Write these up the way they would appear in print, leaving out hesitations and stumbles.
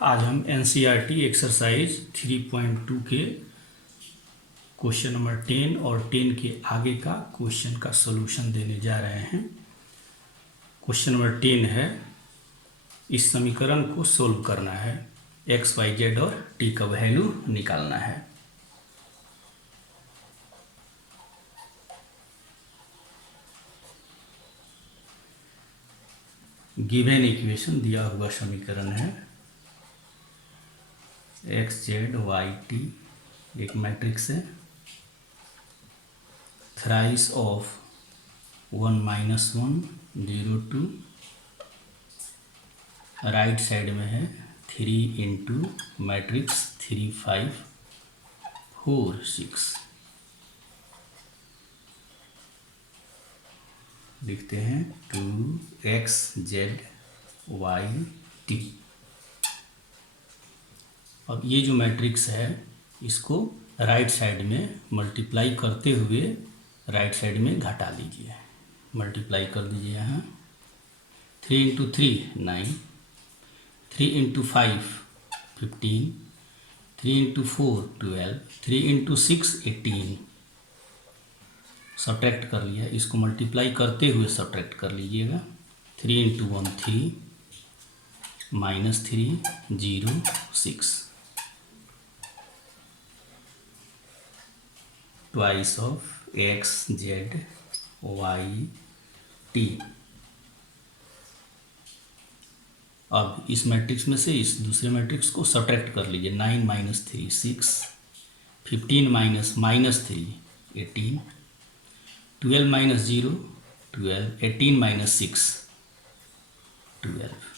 आज हम NCERT exercise 3.2 के क्वेश्चन नंबर 10 और 10 के आगे का क्वेश्चन का सलूशन देने जा रहे हैं। क्वेश्चन नंबर 10 है, इस समीकरण को सोल्व करना है, एक्स वाई जेड और टी का वैल्यू निकालना है। गिवन इक्वेशन दिया हुआ समीकरण है एक्स जेड वाई टी, एक मैट्रिक्स है, थ्राइस ऑफ 1 - 1 0 2, राइट साइड में है 3 इंटू मैट्रिक्स 3 5 4 6। लिखते हैं 2x z y t। अब ये जो मैट्रिक्स है इसको राइट साइड में मल्टीप्लाई करते हुए राइट साइड में घटा लीजिए, मल्टीप्लाई कर दीजिए। यहाँ 3 into 3 9, 3 into 5 15, 3 into 4 12, 3 into 6 18। Subtract कर लिया, इसको मल्टीप्लाई करते हुए सब्ट्रैक्ट कर लीजिएगा। 3 into 1 3, -3 0 6, twice of X Z Y T. अब इस मैट्रिक्स में से इस दूसरे मैट्रिक्स को सब्ट्रैक्ट कर लीजिए। 9 - 3 6, 15 - 3 18, 12 - 0 12, 18 - 6 12।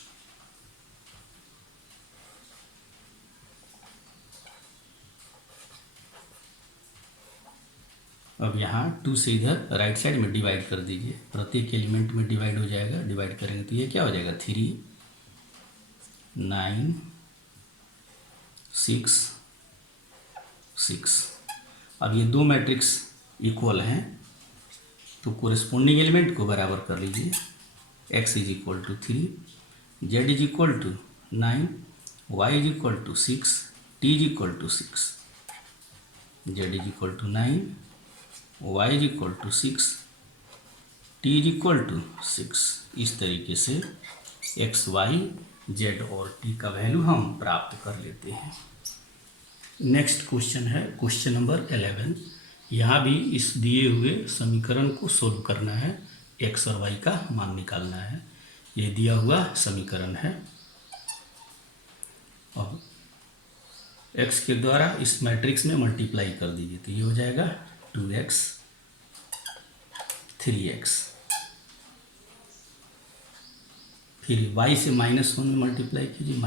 अब यहाँ 2 से इधर राइट साइड में डिवाइड कर दीजिए, प्रत्येक एलिमेंट में डिवाइड हो जाएगा। डिवाइड करेंगे तो ये क्या हो जाएगा 3 9 6 6। अब ये दो मैट्रिक्स इक्वल हैं तो कोरेस्पोंडिंग एलिमेंट को बराबर कर लीजिए। x = 3, z = 9, y = 6, t = 6। z = 9, y = 6, t = 6। इस तरीके से x, y, z और t का वैल्यू हम प्राप्त कर लेते हैं। नेक्स्ट क्वेश्चन है क्वेश्चन नंबर 11। यहाँ भी इस दिए हुए समीकरण को सोल्व करना है, x और y का मान निकालना है। ये दिया हुआ समीकरण है और x के द्वारा इस मैट्रिक्स में मल्टीप्लाई कर दीजिए तो ये हो जाएगा 2x 3x। फिर y से -1 में मल्टीप्लाई कीजिए, -y,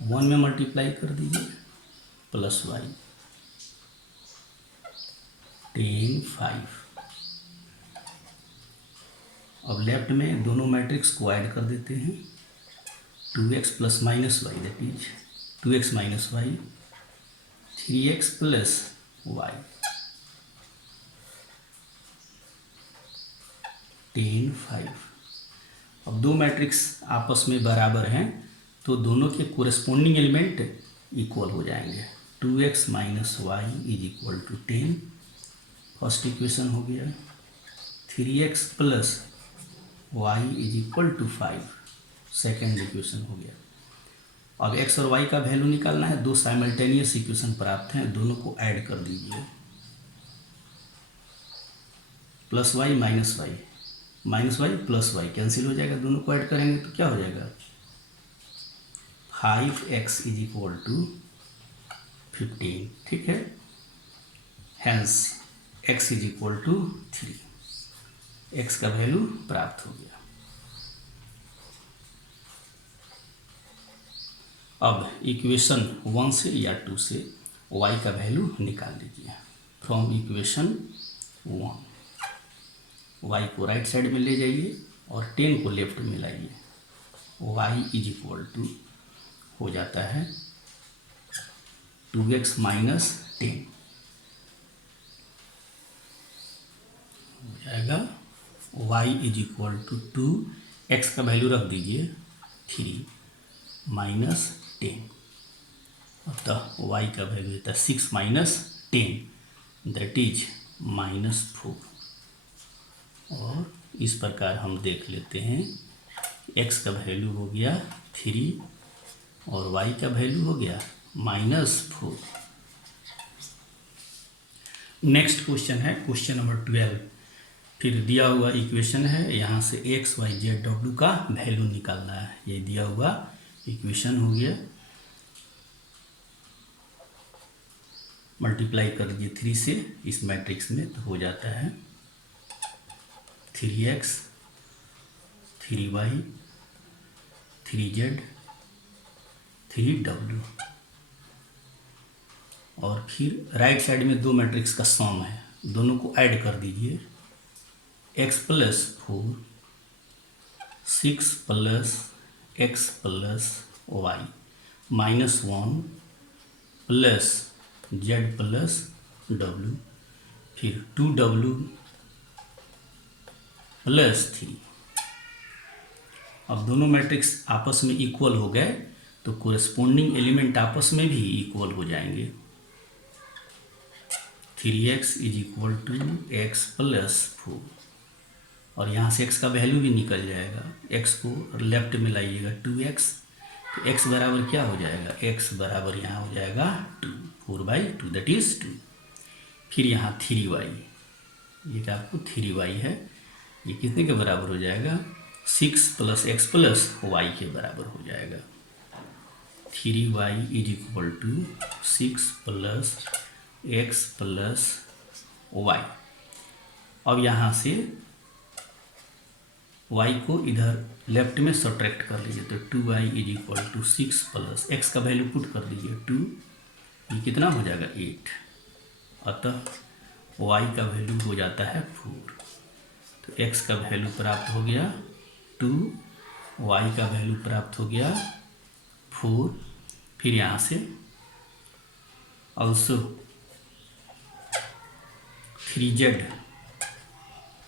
1 में मल्टीप्लाई कर दीजिए, +y 10 5। अब लेफ्ट में दोनों मैट्रिक्स को ऐड कर देते हैं। 2x + -y that is 2x - y, 3x + y 10 5। अब दो मैट्रिक्स आपस में बराबर हैं तो दोनों के कोरेस्पोंडिंग एलिमेंट इक्वल हो जाएंगे। 2x - y = 10, फर्स्ट इक्वेशन हो गया। 3x + y = 5, सेकेंड इक्वेशन हो गया। अब x और y का वैल्यू निकालना है। दो साइमल्टेनियस इक्वेशन प्राप्त हैं, दोनों को ऐड कर दीजिए। +y - y, -y + y cancel हो जाएगा, दोनों को ऐड करेंगे तो क्या हो जाएगा 5x = 15। ठीक है, हैंस x = 3, x का वैल्यू प्राप्त हो गया। अब इक्वेशन 1 से या 2 से y का वैल्यू निकाल लीजिए। फ्रॉम इक्वेशन 1 y को राइट साइड में ले जाइए और 10 को लेफ्ट में लाइए। y = हो जाता है 2x - 10 हो जाएगा। y = 2, x का वैल्यू रख दीजिए 3, -10। अतः y का वैल्यू देता है 6 - 10 दैट इज -4। और इस प्रकार हम देख लेते हैं x का वैल्यू हो गया 3 और y का वैल्यू हो गया -4। नेक्स्ट क्वेश्चन है क्वेश्चन नंबर 12। फिर दिया हुआ इक्वेशन है, यहाँ से x y z w का वैल्यू निकालना है। ये दिया हुआ इक्वेशन हो गया, मल्टीप्लाई कर दीजिए 3 से इस मैट्रिक्स में, तो हो जाता है 3x 3y 3z 3w। और फिर राइट साइड में दो मैट्रिक्स का सम है, दोनों को ऐड कर दीजिए। x + 4 6 + x + y -1 + z + w, फिर 2w + 3। अब दोनों मैट्रिक्स आपस में इक्वल हो गए तो कोरेस्पोंडिंग एलिमेंट आपस में भी इक्वल हो जाएंगे। 3x = x + 4 और यहाँ से x का वैल्यू भी निकल जाएगा। x को लेफ्ट में लाइएगा 2x, तो x बराबर क्या हो जाएगा, x बराबर यहाँ हो जाएगा 2, 4/2 दैट इज 2। फिर यहाँ 3y, ये क्या आपको 3y है, ये कितने के बराबर हो जाएगा, 6 + x + y के बराबर हो जाएगा। 3y = 6 + x + y। अब यहाँ से y को इधर लेफ्ट में सब्ट्रैक्ट कर लीजिए, तो 2y = 6 + x का वैल्यू पुट कर दीजिए 2, ये कितना हो जाएगा 8। अतः y का वैल्यू हो जाता है 4। तो x का वैल्यू प्राप्त हो गया 2, y का वैल्यू प्राप्त हो गया 4। फिर यहाँ से ऑल्सो 3z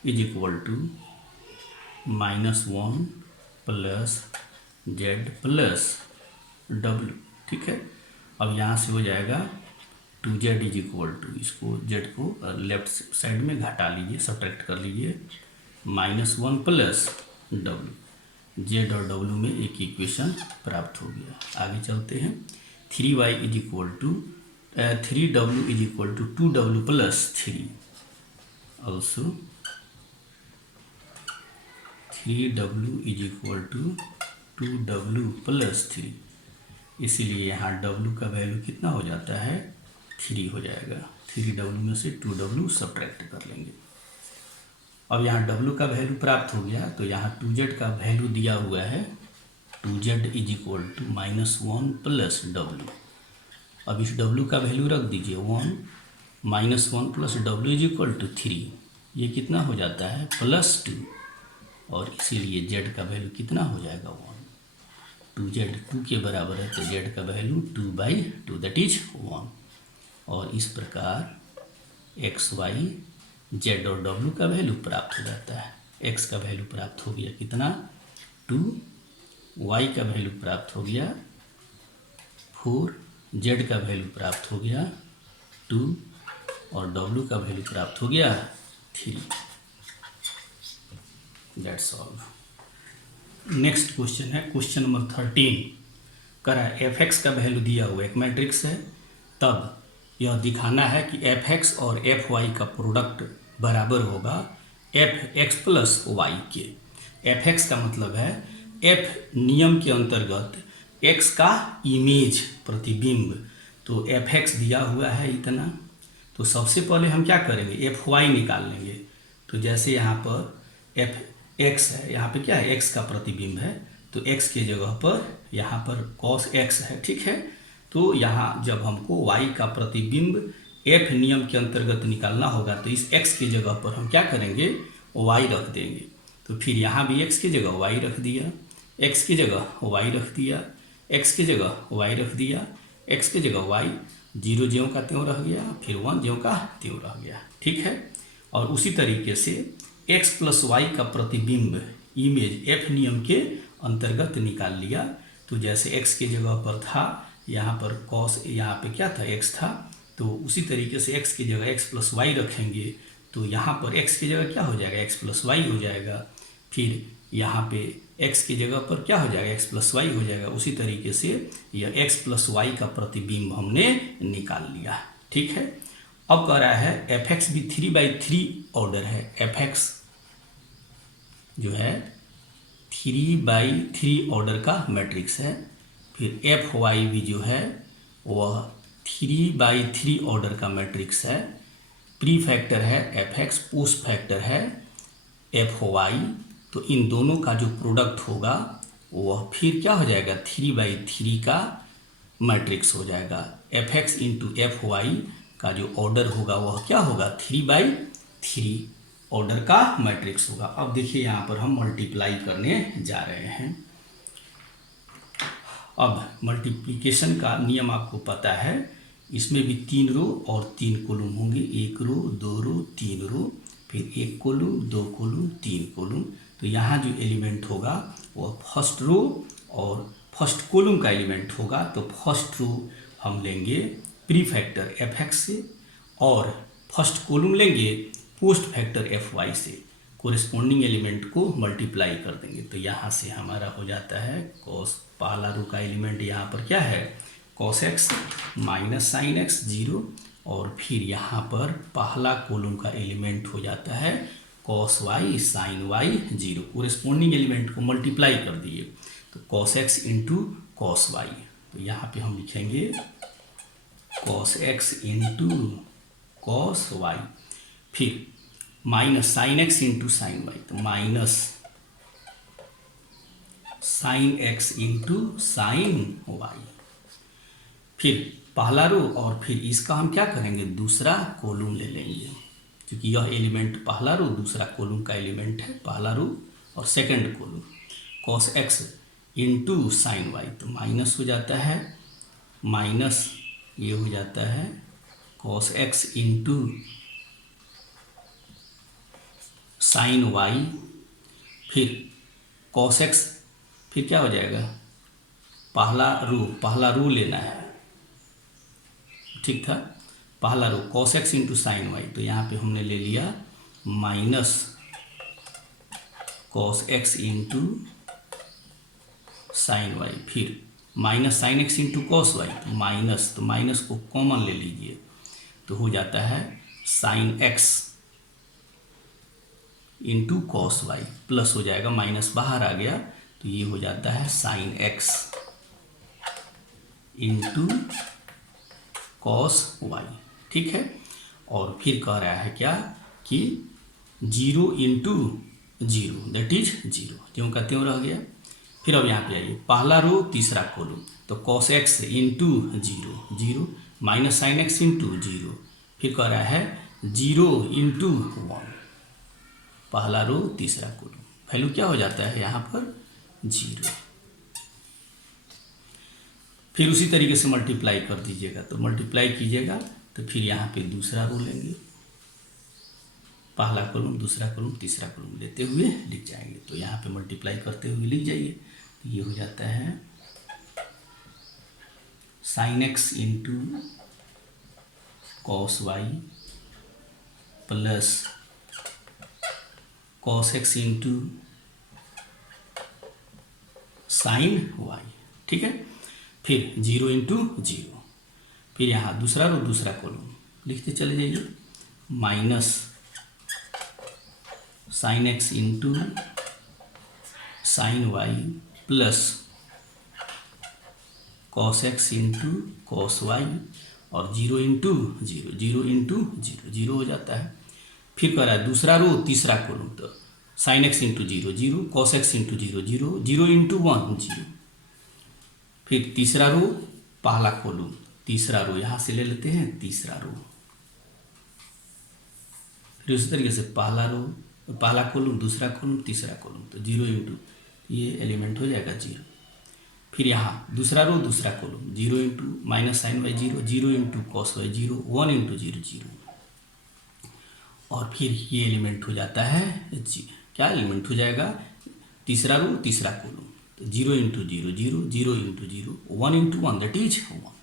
= -1 + z + w, ठीक है। अब यहाँ से हो जाएगा 2z = इसको z को लेफ्ट साइड में घटा लीजिए, सब्ट्रैक्ट कर लीजिए, -1 + w, z और w में एक इक्वेशन प्राप्त हो गया। आगे चलते हैं। 3w = 2w + 3, also 3w = 2w + 3, इसीलिए यहाँ w का वैल्यू कितना हो जाता है 3 हो जाएगा। 3w में से 2w सब्ट्रैक्ट कर लेंगे। अब यहाँ w का वैल्यू प्राप्त हो गया, तो यहाँ 2z का वैल्यू दिया हुआ है, 2z = -1 + w। अब इस w का वैल्यू रख दीजिए 1 -1 + w = 3, ये कितना हो जाता है +2, और इसीलिए z का वैल्यू कितना हो जाएगा 1। 2z 2 के बराबर है, तो z का वैल्यू 2/2 दैट इज 1। और इस प्रकार x y z और w का वैल्यू प्राप्त हो जाता है। x का वैल्यू प्राप्त हो गया कितना 2, y का वैल्यू प्राप्त हो गया 4, z का वैल्यू प्राप्त हो गया 2 और w का वैल्यू प्राप्त हो गया 3। That's all. नेक्स्ट क्वेश्चन है क्वेश्चन नंबर 13। करा f(x) का वैल्यू दिया हुआ एक मैट्रिक्स है, तब यह दिखाना है कि f(x) और fy का प्रोडक्ट बराबर होगा f(x + y) के। f(x) का मतलब है f नियम के अंतर्गत x का इमेज प्रतिबिंब, तो f(x) दिया हुआ है इतना, तो सबसे पहले हम क्या करेंगे fy निकाल लेंगे। तो जैसे यहाँ पर f(x) है, यहाँ पे क्या है x का प्रतिबिंब है, तो x के जगह पर यहाँ पर cos x है, ठीक है। तो यहाँ जब हमको y का प्रतिबिंब f नियम के अंतर्गत निकालना होगा, तो इस x की जगह पर हम क्या करेंगे y रख देंगे। तो फिर यहाँ भी x की जगह y रख दिया, x की जगह y रख दिया, x की जगह y रख दिया, x की जगह y, 0 ज्यों का त्यों रह गया, फिर 1 ज्यों का त्यों रह गया, ठीक है। और उसी तरीके से x + y का प्रतिबिंब इमेज f नियम के अंतर्गत निकाल लिया, तो जैसे x की जगह पर था, यहाँ पर cos, यहाँ पे क्या था x था, तो उसी तरीके से x की जगह x प्लस वाई रखेंगे, तो यहाँ पर x की जगह क्या हो जाएगा, x प्लस वाई हो जाएगा। फिर यहाँ पे x की जगह पर क्या हो जाएगा, x प्लस वाई हो जाएगा। उसी तरीके से यह x प्लस वाई का प्रतिबिंब हमने निकाल लिया। ठीक है, अब कह रहा है fx भी 3/3 ऑर्डर है, fx जो है 3/3 ऑर्डर का मैट्रिक्स है। फिर fy भी जो है वह 3/3 ऑर्डर का मैट्रिक्स है। प्री फैक्टर है fx, पोस्ट फैक्टर है fy, तो इन दोनों का जो प्रोडक्ट होगा वह फिर क्या हो जाएगा, 3/3 का मैट्रिक्स हो जाएगा। fx इंटू fy का जो ऑर्डर होगा वह क्या होगा, 3/3 ऑर्डर का मैट्रिक्स होगा। अब देखिए यहाँ पर हम मल्टीप्लाई करने जा रहे हैं। अब मल्टीप्लिकेशन का नियम आपको पता है, इसमें भी 3 रो और 3 कॉलम होंगे, 1 रो 2 रो 3 रो, फिर 1 कॉलम 2 कॉलम 3 कॉलम। तो यहाँ जो एलिमेंट होगा वह फर्स्ट रो और फर्स्ट कॉलम का एलिमेंट होगा। तो फर्स्ट रो हम लेंगे प्री फैक्टर fx से और फर्स्ट कॉलम लेंगे पोस्ट फैक्टर fy से, कोरिस्पोंडिंग एलिमेंट को मल्टीप्लाई कर देंगे। तो यहाँ से हमारा हो जाता है cos, पहला रो का एलिमेंट यहाँ पर क्या है, cos x minus sine x 0, और फिर यहाँ पर पहला कॉलम का एलिमेंट हो जाता है cos y sine y 0। Corresponding element को मल्टीप्लाई कर दिए, तो cos x into cos y। तो यहाँ पे हम लिखेंगे cos x into cos y, फिर minus sine x into sine y, तो minus sine x into sine y। फिर पहला रो और फिर इसका हम क्या करेंगे, दूसरा कॉलम ले लेंगे, क्योंकि यह एलिमेंट पहला रो दूसरा कॉलम का एलिमेंट है, पहला रो और second column. cos x into sine y, तो माइनस हो जाता है, माइनस ये हो जाता है cos x into sine y, फिर cos x, फिर क्या हो जाएगा, पहला रो लेना है, ठीक था, पहला row cos x into sine y, तो यहाँ पे हमने ले लिया minus cos x into sine y, फिर minus sine x into cos y, minus, तो माइनस को कॉमन ले लीजिए, तो हो जाता है sine x into cos Y, plus हो जाएगा, माइनस बाहर आ गया, तो ये हो जाता है sine x into cos Y. ठीक है, और फिर कह रहा है क्या कि 0 इंटू 0 दैट इज 0, त्यों का त्यों रह गया। फिर अब यहाँ पे आइए, पहला रो तीसरा कॉलम, तो cos x into 0 0, minus sine x into 0, फिर कह रहा है 0 इंटू 1, पहला रो तीसरा कॉलम, वैल्यू क्या हो जाता है यहाँ पर 0। फिर उसी तरीके से मल्टीप्लाई कर दीजिएगा, तो मल्टीप्लाई कीजिएगा तो फिर यहाँ पे दूसरा रो लेंगे, पहला कॉलम दूसरा कॉलम तीसरा कॉलम लेते हुए लिख जाएंगे। तो यहाँ पे मल्टीप्लाई करते हुए लिख जाइए, तो ये हो जाता है sine x into cos Y plus cos x into sine Y. ठीक है, फिर 0 इंटू 0, फिर यहाँ दूसरा रो दूसरा कॉलम लिखते चले जाइए, minus sine x into sine Y plus cos x into cos Y, और 0 इंटू 0 0 इंटू 0 0 हो जाता है। फिर कह रहा है दूसरा रो तीसरा कॉलम, तो sine x into 0 0, cos x into 0 0 0 into 1 0, फिर तीसरा रो पहला कॉलम तीसरा रो यहाँ से ले लेते हैं तीसरा रो, फिर उसी तरीके से पहला कॉलम दूसरा कॉलम तीसरा कॉलम, तो 0 इंटू ये एलिमेंट हो जाएगा 0, फिर यहाँ दूसरा रो दूसरा column 0 into minus sine Y 0 0 into cos Y 0 1 into 0 0, और फिर ये एलिमेंट हो जाता है क्या एलिमेंट हो जाएगा, तीसरा रो तीसरा कॉलम, तो 0 into 0 0, 0 into 0 1 into 1 that is 1।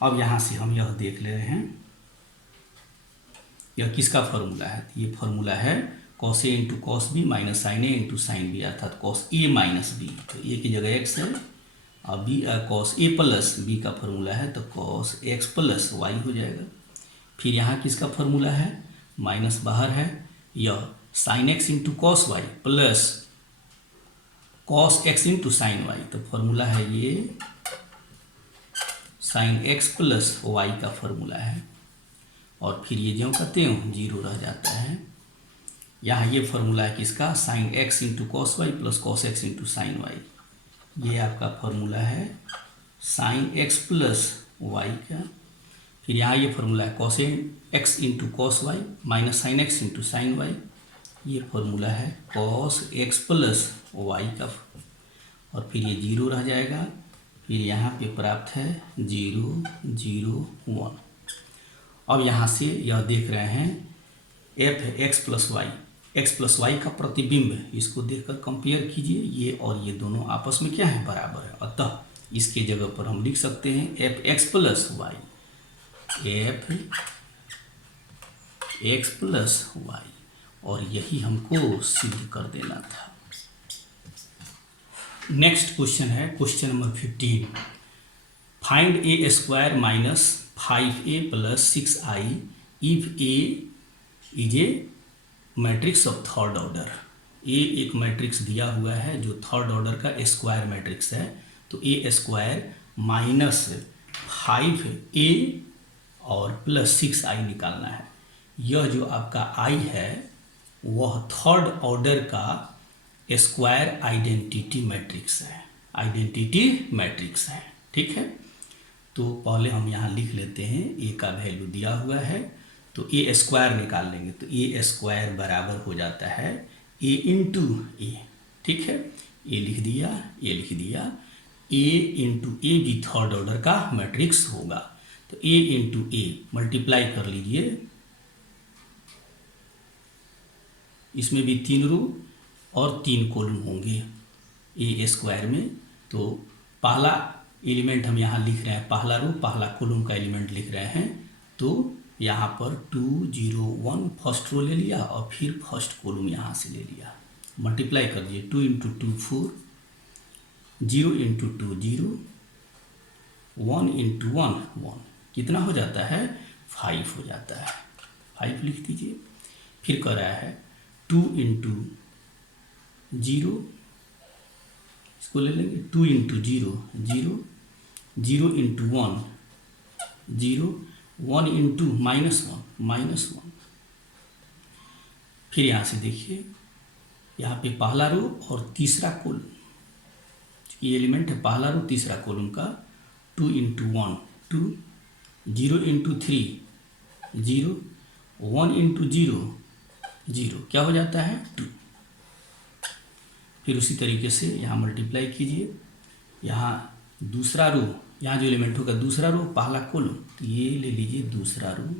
अब यहाँ से हम यह देख ले रहे हैं यह किसका फॉर्मूला है। ये फॉर्मूला है cos A into cos B minus sine A into sine B, अर्थात कॉस ए माइनस बी। तो ए की जगह एक्स है और B cos A plus B का फॉर्मूला है तो कॉस एक्स प्लस वाई हो जाएगा। फिर यहाँ किसका फॉर्मूला है, माइनस बाहर है, यह sine X into cos Y plus cos X into sine Y. तो फॉर्मूला है ये साइन एक्स प्लस वाई का फॉर्मूला है। और फिर ये जो कहते हो 0 रह जाता है। यहाँ ये फॉर्मूला है किसका, sine X into cos Y plus cos X into sine Y. ये आपका फॉर्मूला है साइन एक्स प्लस वाई का। फिर यहाँ ये फॉर्मूला है cos X into cos Y minus sine X into sine Y. ये फॉर्मूला है कॉस एक्स प्लस वाई का। और फिर ये 0 रह जाएगा। फिर यहाँ पे प्राप्त है 0 0 1। अब यहाँ से यह देख रहे हैं एफ है एक्स प्लस वाई का प्रतिबिंब, इसको देखकर कंपेयर कीजिए। ये और ये दोनों आपस में क्या है, बराबर है। अतः इसके जगह पर हम लिख सकते हैं F X plus Y, F X plus Y. और यही हमको सिद्ध कर देना था। नेक्स्ट क्वेश्चन है question number 15। Find A square minus 5a plus 6i if a is a matrix of third order. A एक मैट्रिक्स दिया हुआ है जो थर्ड ऑर्डर का स्क्वायर मैट्रिक्स है। तो ए स्क्वायर माइनस 5a और प्लस 6i निकालना है। यह जो आपका i है वह थर्ड ऑर्डर का स्क्वायर आइडेंटिटी मैट्रिक्स है, आइडेंटिटी मैट्रिक्स है। ठीक है, तो पहले हम यहाँ लिख लेते हैं ए का वैल्यू दिया हुआ है तो ए स्क्वायर निकाल लेंगे। तो ए स्क्वायर बराबर हो जाता है ए इंटू ए। ठीक है, ए लिख दिया, ए लिख दिया। ए इंटू ए भी थर्ड ऑर्डर का मैट्रिक्स होगा। तो ए इंटू ए मल्टीप्लाई कर लीजिए, इसमें भी 3 रो और 3 कॉलम होंगे ए स्क्वायर में। तो पहला एलिमेंट हम यहाँ लिख रहे हैं, पहला रो पहला कॉलम का एलिमेंट लिख रहे हैं। तो यहाँ पर 2 0 1 फर्स्ट रो ले लिया और फिर फर्स्ट कॉलम यहाँ से ले लिया। मल्टीप्लाई कर दिए, 2 इंटू 2 4, 0 इंटू 2 0, 1 इंटू 1 1। कितना हो जाता है, 5 हो जाता है। 5 लिख दीजिए। फिर कर रहा है 2 इंटू 0, इसको ले लेंगे 2 इंटू 0 0, 0 इंटू 1 0, 1 इंटू माइनस 1। फिर यहाँ से देखिए, यहाँ पे पहला रो और तीसरा कॉलम, ये एलिमेंट है पहला रो तीसरा कॉलम का। 2 इंटू 1 2, 0 इंटू 3 0, 1 इंटू 0 0, क्या हो जाता है 2। फिर उसी तरीके से यहाँ मल्टीप्लाई कीजिए। यहाँ दूसरा रो, यहाँ जो एलिमेंट होगा दूसरा रो पहला कॉलम, तो ये ले लीजिए दूसरा रो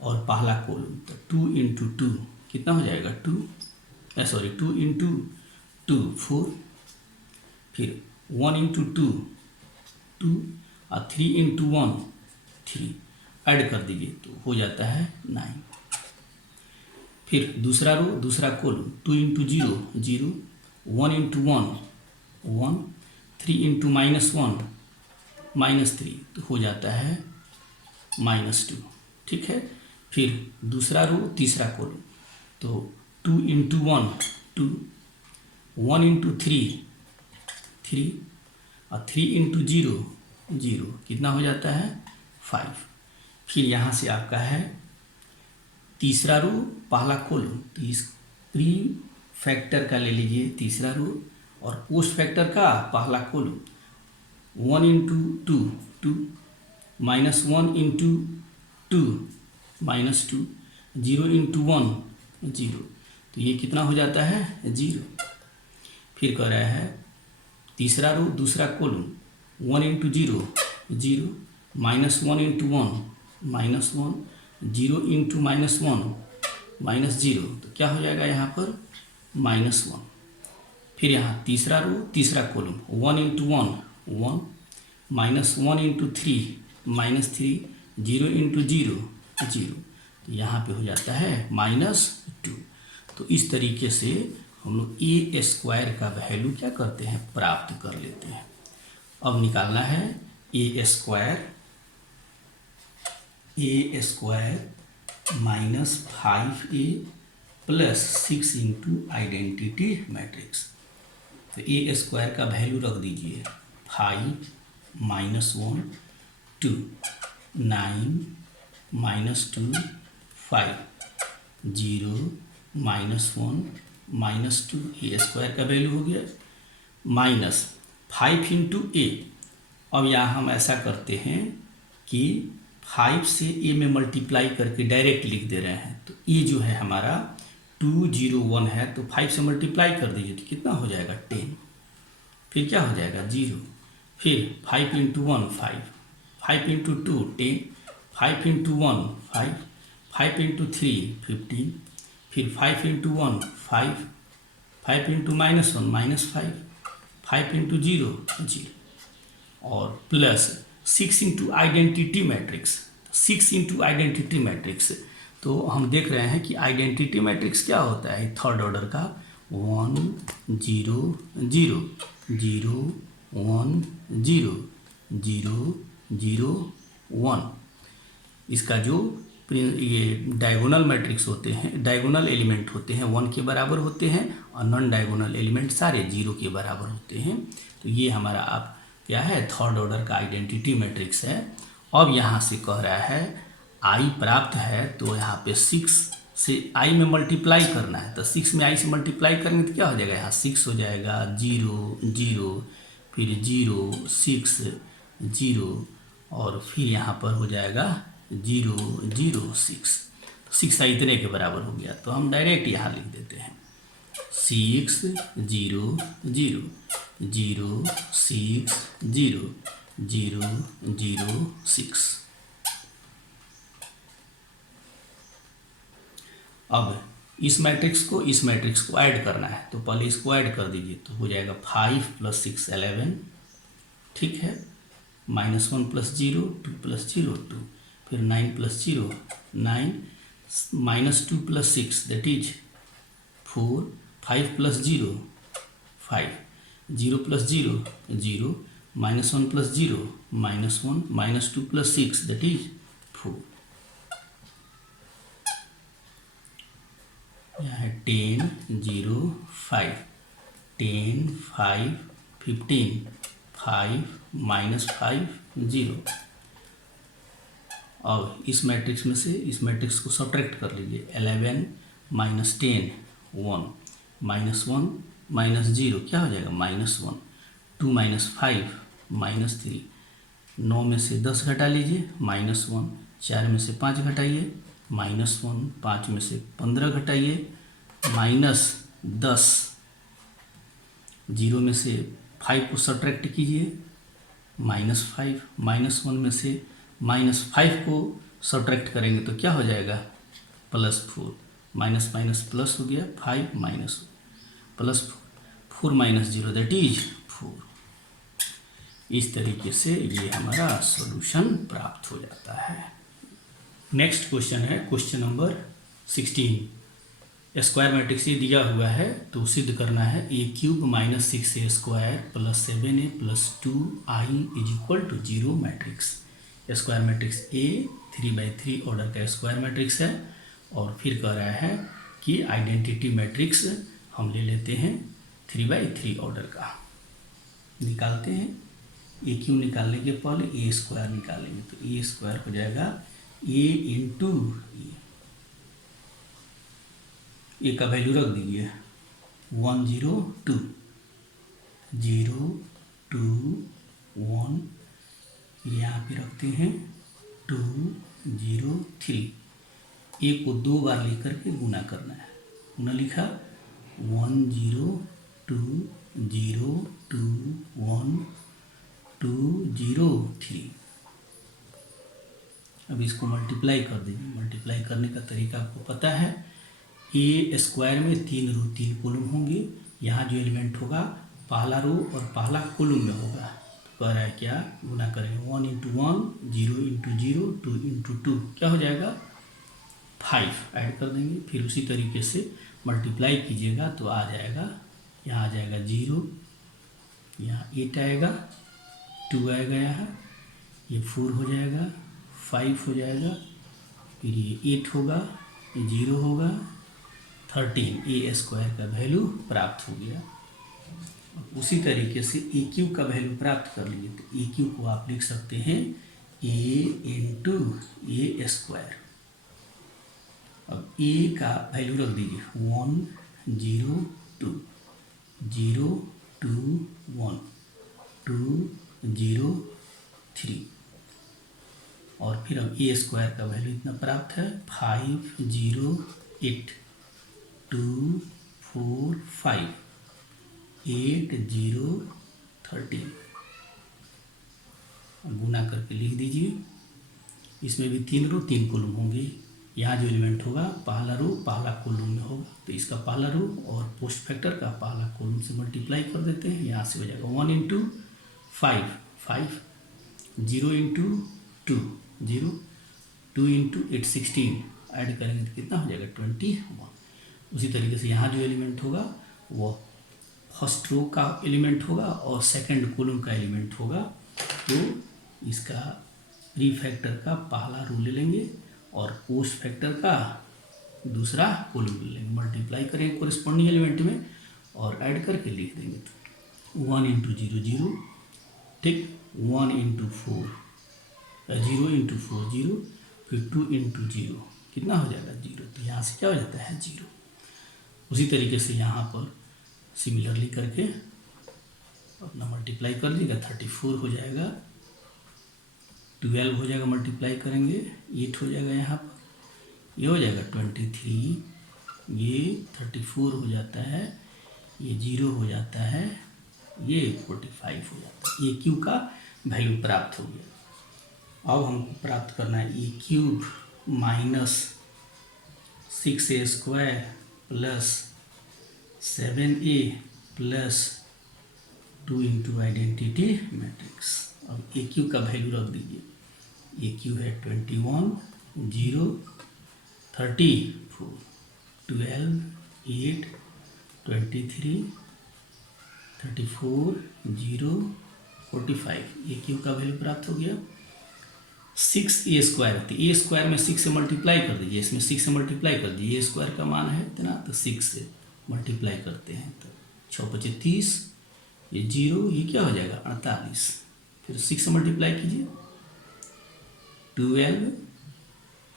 और पहला कॉलम। तो 2 इंटू 2 कितना हो जाएगा 2 इंटू 2 4, फिर 1 इंटू 2 2 और 3 इंटू 1 3, ऐड कर दीजिए तो हो जाता है 9। फिर दूसरा रो दूसरा कॉलम, 2 इंटू 0 0, 1 इंटू 1 1, 3 इंटू -1 -3, तो हो जाता है -2। ठीक है, फिर दूसरा रो तीसरा कॉलम, तो 2 इंटू 1 2, 1 इंटू 3 3 और 3 इंटू 0 0, कितना हो जाता है 5। फिर यहाँ से आपका है तीसरा रो पहला कॉलम, तो इस प्री फैक्टर का ले लीजिए तीसरा रो और पोस्ट फैक्टर का पहला कॉलम, 1 इंटू 2 2, -1 इंटू 2 -2, 0 इंटू 1 0, तो ये कितना हो जाता है 0। फिर कह रहा है तीसरा रो दूसरा कॉलम, 1 इंटू 0 0, -1 इंटू 1 -1, 0 इंटू -1 -0, तो क्या हो जाएगा यहाँ पर -1। फिर यहाँ तीसरा रो तीसरा कॉलम 1 इंटू 1 1 -1 इंटू 3 -3 0 इंटू 0 0। तो यहाँ पे हो जाता है -2। तो इस तरीके से हम लोग ए स्क्वायर का वैल्यू क्या करते हैं, प्राप्त कर लेते हैं। अब निकालना है A square -5a plus 6 into identity matrix. तो ए स्क्वायर का वैल्यू रख दीजिए 5 -1 2 9 -2 5 0 -1 -2। ए स्क्वायर का वैल्यू हो गया -5 इंटू ए। अब यहाँ हम ऐसा करते हैं कि 5 से ए में मल्टीप्लाई करके डायरेक्ट लिख दे रहे हैं। तो ये जो है हमारा 201 है, तो 5 से मल्टीप्लाई कर दीजिए तो कितना हो जाएगा 10। फिर क्या हो जाएगा 0। फिर 5 इंटू 1 5 5 इंटू 2 10 5 इंटू 1 5 5 इंटू 3 15। फिर 5 इंटू 1 5 5 इंटू -1 -5 5 इंटू 0 0 और plus 6 into identity matrix 6 into identity matrix. तो हम देख रहे हैं कि आइडेंटिटी मैट्रिक्स क्या होता है, थर्ड ऑर्डर का 1 0 0 0 1 0 0 0 1। इसका जो ये डायगोनल मैट्रिक्स होते हैं, डायगोनल एलिमेंट होते हैं 1 के बराबर होते हैं और नॉन डायगोनल एलिमेंट सारे 0 के बराबर होते हैं। तो ये हमारा आप क्या है, थर्ड ऑर्डर का आइडेंटिटी मैट्रिक्स है। अब यहाँ से कह रहा है आई प्राप्त है, तो यहाँ पे 6 से आई में मल्टीप्लाई करना है। तो 6 में आई से मल्टीप्लाई करेंगे तो क्या हो जाएगा, यहाँ 6 हो जाएगा 0 0 फिर 0 6 0 और फिर यहाँ पर हो जाएगा 0 0 6। तो 6 इतने के बराबर हो गया, तो हम डायरेक्ट यहाँ लिख देते हैं 6 0 0 0 6 0 0 0 6। अब इस मैट्रिक्स को ऐड करना है, तो पहले इसको ऐड कर दीजिए। तो हो जाएगा 5 + 6 11, ठीक है, -1 + 0 2 + 0 2, फिर 9 + 0 9 -2 + 6 दैट इज 4 5 + 0 5 0 + 0 0 -1 + 0 -1 -2 + 6 दैट इज 4। यहाँ है 10 0 5 10 5 15 5 -5 0। अब इस मैट्रिक्स में से इस मैट्रिक्स को सब्ट्रैक्ट कर लीजिए 11 -10 1 -1 -0 क्या हो जाएगा -1 2 -5 -3 9 में से 10 घटा लीजिए -1 4 में से 5 घटाइए -1 5 में से 15 घटाइए -10 0 में से 5 को सब्ट्रैक्ट कीजिए -5 -1 में से -5 को सब्ट्रैक्ट करेंगे तो क्या हो जाएगा +4 माइनस माइनस प्लस हो गया 5 minus plus 4 minus 0 that is 4। इस तरीके से ये हमारा सॉल्यूशन प्राप्त हो जाता है। नेक्स्ट क्वेश्चन है क्वेश्चन नंबर 16। स्क्वायर मैट्रिक्स ये दिया हुआ है तो सिद्ध करना है a³ - 6a² + 7a + 2i = 0 matrix. Square matrix A 3/3 order का स्क्वायर मैट्रिक्स है और फिर कह रहा है कि आइडेंटिटी मैट्रिक्स हम ले लेते हैं 3/3 ऑर्डर का। निकालते हैं a³ निकालने के पहले a² निकालेंगे तो a² हो जाएगा a × ए का वैल्यू रख दीजिए 102 0 2 1 यहाँ पे रखते हैं 2 0 3। ए को 2 बार लेकर के गुना करना है। गुना लिखा 1 0 2 0 2 1 2 0 3। अब इसको मल्टीप्लाई कर दीजिए। मल्टीप्लाई करने का तरीका आपको पता है ए स्क्वायर में 3 रो 3 कॉलम होंगे। यहाँ जो एलिमेंट होगा पहला रो और पहला कॉलम में होगा। तो कह रहा है क्या, गुना करेंगे 1 इंटू 1, 0 इंटू 0, 2 इंटू 2, क्या हो जाएगा 5 ऐड कर देंगे। फिर उसी तरीके से मल्टीप्लाई कीजिएगा तो आ जाएगा, यहाँ आ जाएगा 0, यहाँ 8 आएगा, 2 आएगा, यहाँ ये 4 हो जाएगा, 5 हो जाएगा, फिर ये 8 होगा, ये 0 होगा, 13 ए स्क्वायर का वैल्यू प्राप्त हो गया। उसी तरीके से ए क्यू का वैल्यू प्राप्त कर लीजिए तो ए क्यू को आप लिख सकते हैं ए इंटू ए स्क्वायर। अब ए का वैल्यू रख दीजिए 1 0 2 0 2 1 2 0 3 और फिर अब ए स्क्वायर का वैल्यू इतना प्राप्त है 5 0 8 2 4 5 8 0 13 गुना करके लिख दीजिए। इसमें भी 3 रो 3 कॉलम होंगे। यहाँ जो एलिमेंट होगा पहला रो पहला कॉलम में होगा तो इसका पहला रो और पोस्ट फैक्टर का पहला कॉलम से मल्टीप्लाई कर देते हैं। यहाँ से हो जाएगा 1 इंटू 5 5, 0 इंटू 2 0, 2 इंटू 8 16 ऐड करेंगे तो कितना हो जाएगा 21। उसी तरीके से यहाँ जो एलिमेंट होगा वो फर्स्ट रो का एलिमेंट होगा और सेकंड कॉलम का एलिमेंट होगा। तो इसका प्री फैक्टर का पहला रो ले लेंगे और पोस्ट फैक्टर का दूसरा कॉलम ले लेंगे, मल्टीप्लाई करेंगे कोरिस्पॉन्डिंग एलिमेंट में और ऐड करके लिख देंगे। तो 1 इंटू 0 0, ठीक, 1 इंटू 4 0 इंटू 4 0, फिर 2 इंटू 0 कितना हो जाएगा 0। तो यहाँ से क्या हो जाता है 0। उसी तरीके से यहाँ पर सिमिलरली करके अपना मल्टीप्लाई कर लीजिएगा 34 हो जाएगा, 12 हो जाएगा, मल्टीप्लाई करेंगे 8 हो जाएगा, यहाँ पर ये हो जाएगा 23, ये 34 हो जाता है, ये 0 हो जाता है, ये 45 हो जाता है। ए क्यू का वैल्यू प्राप्त हो गया। अब हमको प्राप्त करना है A cube minus 6a square plus 7a plus 2 into identity matrix. अब ए क्यू का वैल्यू रख दीजिए, ए क्यू है 21 0 34 12 8 23 34 0 45। ए क्यू का वैल्यू प्राप्त हो गया। 6a स्क्वायर है तो ए स्क्वायर में 6 से मल्टीप्लाई कर दीजिए, इसमें 6 से मल्टीप्लाई कर दीजिए, ए स्क्वायर का मान है इतना तो 6 से मल्टीप्लाई करते हैं तो 6 × 5 = 30, ये 0, ये क्या हो जाएगा 48, फिर 6 से मल्टीप्लाई कीजिए 12,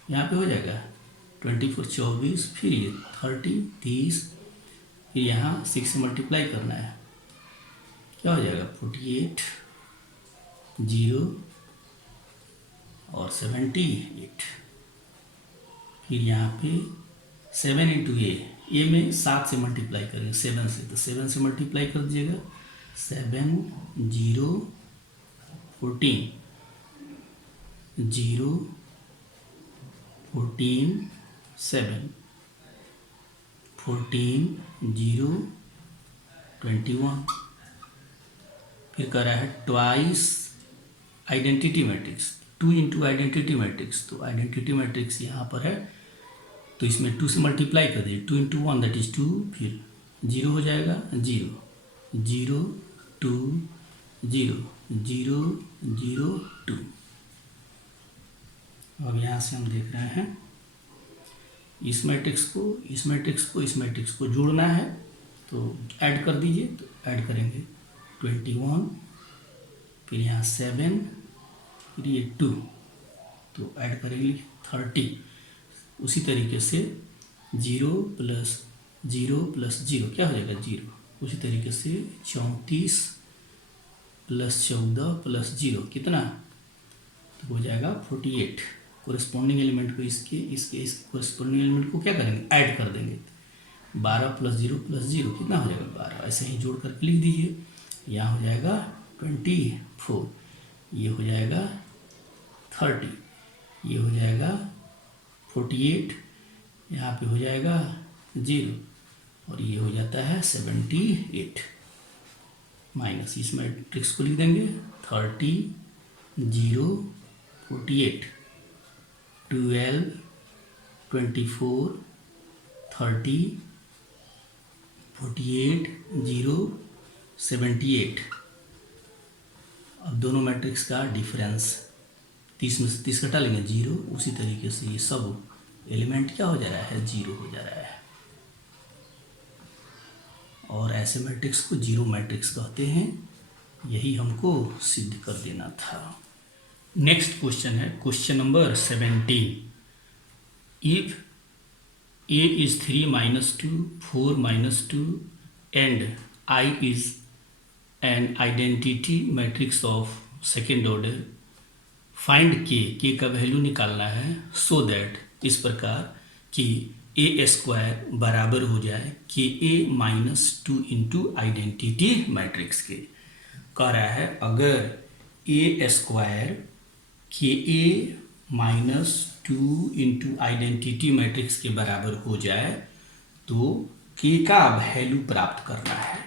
यहाँ पे हो जाएगा 24 24, फिर ये 30 30, फिर यहाँ 6 से मल्टीप्लाई करना है, क्या हो जाएगा 48 0 और 78, फिर यहाँ पे 7 इंटू ए में 7 से मल्टीप्लाई करेंगे 7 से, तो 7 से मल्टीप्लाई कर दीजिएगा 7 0 14 0 14 7 14 0 21। फिर कर रहा है twice identity matrix, 2 into identity matrix, तो आइडेंटिटी मैट्रिक्स यहाँ पर है तो इसमें 2 से मल्टीप्लाई कर दीजिए 2 इंटू 1 दैट इज़ 2, फिर 0 हो जाएगा 0 0 2 0 0 0 2। अब यहाँ से हम देख रहे हैं इस मैट्रिक्स को इस मैट्रिक्स को इस मैट्रिक्स को जोड़ना है तो ऐड कर दीजिए, तो ऐड करेंगे 21, फिर यहाँ 7, फिर ये 2, तो ऐड करेंगे 30। उसी तरीके से 0 प्लस 0 प्लस 0 क्या हो जाएगा 0। उसी तरीके से 34 प्लस 14 प्लस 0 कितना, तो हो जाएगा 48। कोरिस्पॉन्डिंग एलिमेंट को इसके कोरिस्पॉन्डिंग एलिमेंट को क्या करेंगे ऐड कर देंगे, 12 प्लस 0 प्लस 0 कितना हो जाएगा 12, ऐसे ही जोड़ करके लिख दीजिए। यहाँ हो जाएगा 24, ये हो जाएगा 30, ये हो जाएगा 48, यहाँ पे हो जाएगा 0 और ये हो जाता है 78 माइनस इस मैट्रिक्स को लिख देंगे 30 0 48 12 24 30 48 0 78। अब दोनों मैट्रिक्स का डिफरेंस 30 में से 30 घटा लेंगे 0। उसी तरीके से ये सब एलिमेंट क्या हो जा रहा है 0 हो जा रहा है और ऐसे मैट्रिक्स को जीरो मैट्रिक्स कहते हैं। यही हमको सिद्ध कर देना था। नेक्स्ट क्वेश्चन है question number 17। If a is 3 minus 2 4 minus 2 and I is an identity matrix of second order, find k का वैल्यू निकालना है सो दैट इस प्रकार कि ए स्क्वायर बराबर हो जाए के ए माइनस 2 इंटू आइडेंटिटी मैट्रिक्स के। कह रहा है अगर ए स्क्वायर के ए माइनस 2 इंटू आइडेंटिटी मैट्रिक्स के बराबर हो जाए तो के का वैल्यू प्राप्त करना है।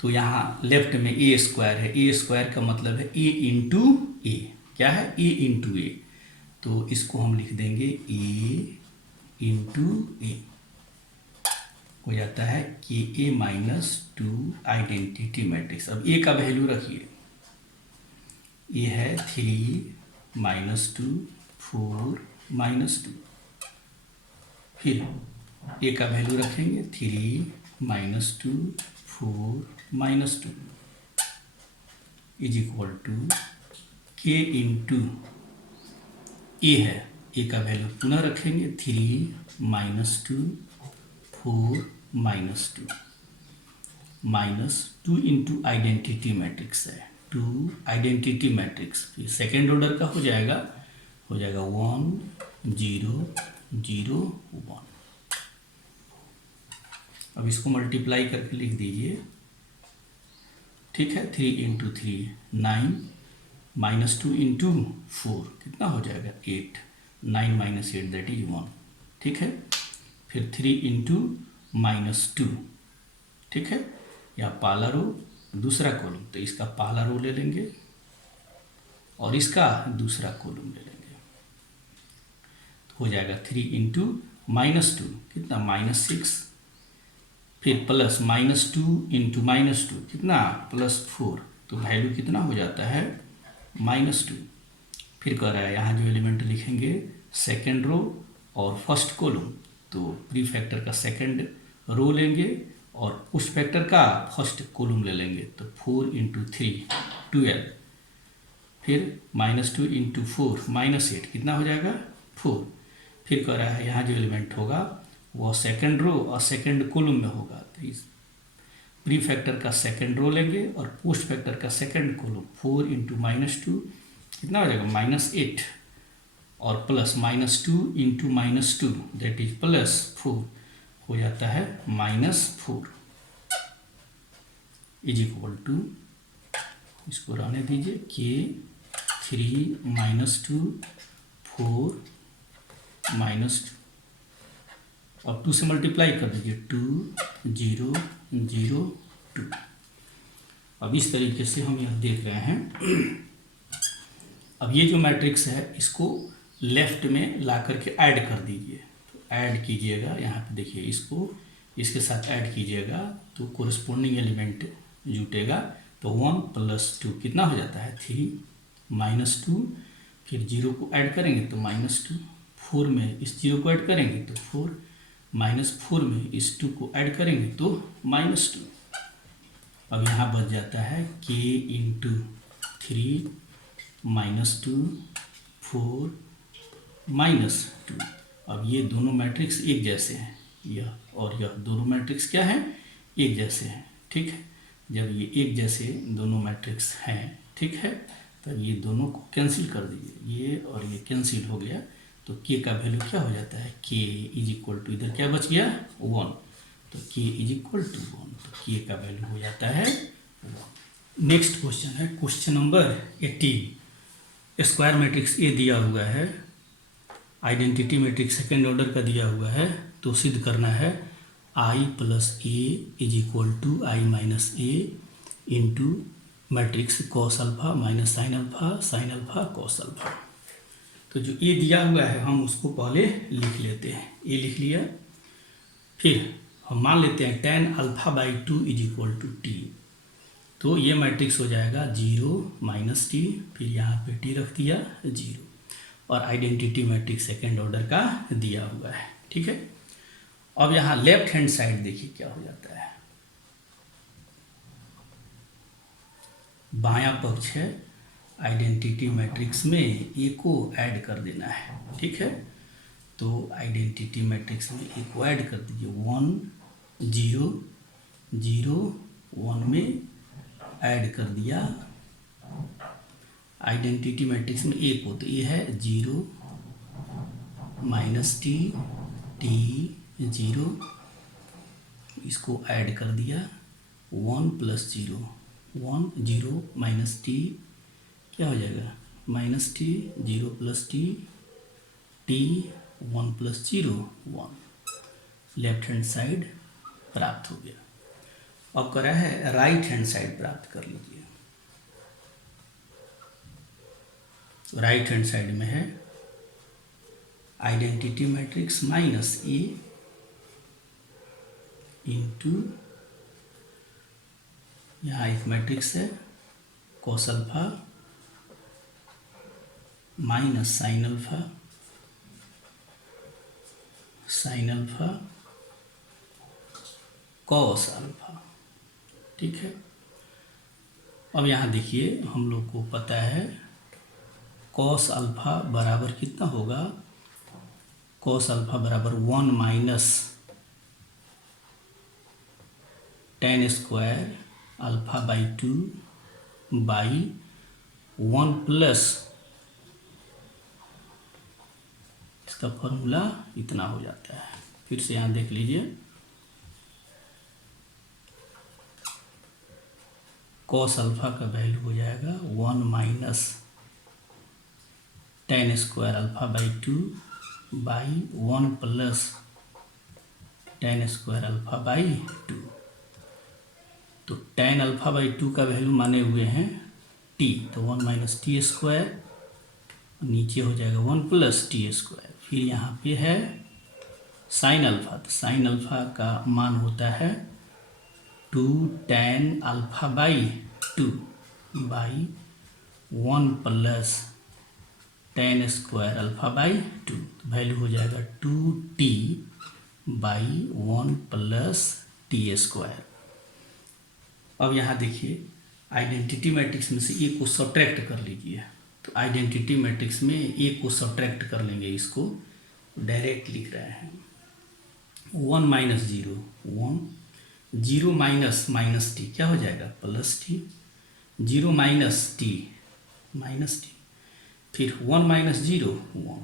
तो यहाँ लेफ्ट में ए स्क्वायर है, ए स्क्वायर का मतलब है ए इंटू ए। क्या है ए इंटू ए, तो इसको हम लिख देंगे ए इंटू ए हो जाता है कि ए माइनस 2 आइडेंटिटी मैट्रिक्स। अब ए का वैल्यू रखिए, ए है 3 माइनस 2 4 माइनस 2। फिर ए का वैल्यू रखेंगे 3 minus 2 4 minus 2 is equal to K into A है, ए का वैल्यू पुनः रखेंगे 3 minus 2 4 minus 2 minus 2 into identity matrix है 2 आइडेंटिटी मैट्रिक्स। फिर सेकेंड ऑर्डर का हो जाएगा 1 0 0 1। अब इसको मल्टीप्लाई करके लिख दीजिए, ठीक है। 3 इंटू 3 9 माइनस 2 इंटू 4 कितना हो जाएगा 8 9 माइनस 8 दैट इज 1, ठीक है। फिर 3 इंटू माइनस 2, ठीक है। या पहला रो दूसरा कॉलम, तो इसका पहला रो ले लेंगे और इसका दूसरा कॉलम ले लेंगे, तो हो जाएगा 3 इंटू माइनस 2 कितना -6। फिर प्लस -2 इंटू -2 कितना +4, तो वैल्यू कितना हो जाता है -2। फिर कह रहा है यहाँ जो एलिमेंट लिखेंगे सेकेंड रो और फर्स्ट कॉलम, तो प्री फैक्टर का सेकेंड रो लेंगे और उस फैक्टर का फर्स्ट कॉलम ले लेंगे, तो 4 इंटू 3 12। फिर -2 इंटू 4 -8 कितना हो जाएगा 4। फिर कह रहा है यहाँ जो एलिमेंट होगा वो सेकेंड रो और सेकेंड कॉलम में होगा, तो इस प्री फैक्टर का सेकेंड रो लेंगे और पोस्ट फैक्टर का सेकेंड कॉलम 4 इंटू -2 कितना हो जाएगा -8 और प्लस -2 इंटू -2 दैट इज +4 हो जाता है -4 इज इक्वल टू, इसको रहने दीजिए के 3 -2 4 -2 और 2 से मल्टीप्लाई कर दीजिए 2 0 0 2। अब इस तरीके से हम यह देख रहे हैं। अब ये जो मैट्रिक्स है इसको लेफ्ट में ला करके ऐड कर दीजिए, तो ऐड कीजिएगा यहाँ पे देखिए, इसको इसके साथ ऐड कीजिएगा तो कोरिस्पोंडिंग एलिमेंट जुटेगा। तो 1 + 2 कितना हो जाता है 3 -2। फिर 0 को ऐड करेंगे तो -2, 4 में इस 0 को ऐड करेंगे तो 4, -4 में इस 2 को ऐड करेंगे तो -2। अब यहाँ बच जाता है k इंटू 3 -2 4 -2। अब ये दोनों मैट्रिक्स एक जैसे हैं, यह और यह दोनों मैट्रिक्स क्या हैं एक जैसे हैं, ठीक है। जब ये एक जैसे दोनों मैट्रिक्स हैं, ठीक है, तब ये दोनों को कैंसिल कर दीजिए, ये और ये कैंसिल हो गया, तो k का वैल्यू क्या हो जाता है k इज इक्वल टू, इधर क्या बच गया 1, तो k इज इक्वल टू 1, तो k का वैल्यू हो जाता है 1। नेक्स्ट क्वेश्चन है question number 18। Square matrix A दिया हुआ है, आइडेंटिटी मैट्रिक्स सेकेंड ऑर्डर का दिया हुआ है, तो सिद्ध करना है I plus A is equal to I minus A into matrix cos alpha minus sine alpha cos alpha. तो जो ए दिया हुआ है हम उसको पहले लिख लेते हैं, ए लिख लिया। फिर हम मान लेते हैं tan alpha by 2 is equal to T, तो ये मैट्रिक्स हो जाएगा 0 माइनस टी, फिर यहाँ पे टी रख दिया 0, और आइडेंटिटी मैट्रिक्स सेकेंड ऑर्डर का दिया हुआ है। ठीक है, अब यहाँ लेफ्ट हैंड साइड देखिए क्या हो जाता है। बायां पक्ष है, आइडेंटिटी मैट्रिक्स में ए को ऐड कर देना है। ठीक है, तो आइडेंटिटी मैट्रिक्स में ए को ऐड कर दीजिए, 1 0 0 1 में ऐड कर दिया आइडेंटिटी मैट्रिक्स में ए को, तो ये है 0 माइनस टी टी 0, इसको ऐड कर दिया 1 प्लस 0 1 0 माइनस टी क्या हो जाएगा minus T 0 plus T T 1 plus 0 1, left hand side प्राप्त हो गया। अब करा है राइट हैंड साइड प्राप्त कर लीजिए। राइट हैंड साइड में है identity matrix minus A into, यहाँ एक मैट्रिक्स है cos alpha minus sine alpha cos alpha. ठीक है, अब यहाँ देखिए हम लोग को पता है कॉस अल्फा बराबर कितना होगा, कॉस अल्फा बराबर 1 minus tan square alpha by 2 by 1 plus, इसका फॉर्मूला इतना हो जाता है। फिर से यहाँ देख लीजिए, कॉस अल्फा का वैल्यू हो जाएगा 1 minus tan square alpha by 2 by 1 plus tan square alpha by 2। तो tan अल्फा बाई 2 का वैल्यू माने हुए हैं t, तो 1 माइनस टी स्क्वायर, नीचे हो जाएगा 1 प्लस टी स्क्वायर। फिर यहाँ पे है साइन अल्फा, तो साइन अल्फा का मान होता है 2 tan alpha by 2 by 1 plus tan square alpha by 2, value हो जाएगा 2t by 1 plus T square. अब यहाँ देखिए आइडेंटिटी मैट्रिक्स में से ए को सब्ट्रैक्ट कर लीजिए, तो आइडेंटिटी मैट्रिक्स में ए को सब्ट्रैक्ट कर लेंगे, इसको डायरेक्ट लिख रहे हैं 1 माइनस 0 1 0 माइनस माइनस टी क्या हो जाएगा plus T, 0 minus T minus T, फिर 1 माइनस 0 1,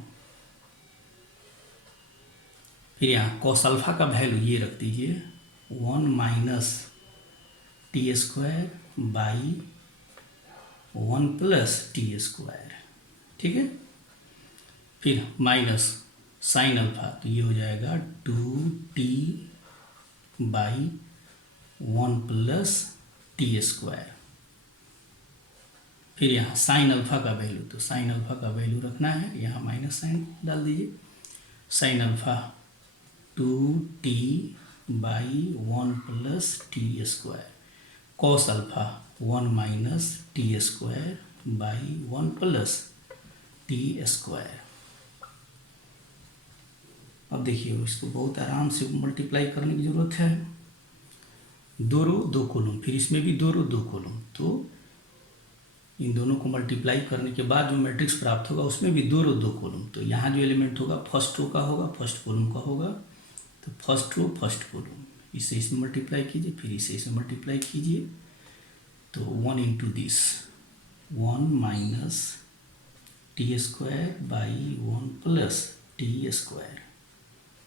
फिर यहाँ कॉस अल्फा का वैल्यू ये रख दीजिए 1 minus T square by 1 plus T square. ठीक है, फिर माइनस साइन अल्फा, तो ये हो जाएगा 2t by 1 plus T square. फिर यहाँ साइन अल्फा का वैल्यू, तो साइन अल्फा का वैल्यू रखना है, यहाँ माइनस साइन डाल दीजिए, sine alpha 2t by 1 plus T square, cos alpha 1 minus T square by 1 plus T square. अब देखिए इसको बहुत आराम से मल्टीप्लाई करने की ज़रूरत है, 2 रो 2 कॉलम, फिर इसमें भी 2 रो 2 कॉलम, तो इन दोनों को मल्टीप्लाई करने के बाद जो मैट्रिक्स प्राप्त होगा उसमें भी 2 रो 2 कॉलम। तो यहाँ जो एलिमेंट होगा फर्स्ट रो का होगा, फर्स्ट कॉलम का होगा, तो फर्स्ट रो फर्स्ट कॉलम, इसे इसमें मल्टीप्लाई कीजिए, फिर इसे इसमें मल्टीप्लाई कीजिए, तो 1 into this 1 minus T square by 1 plus T square,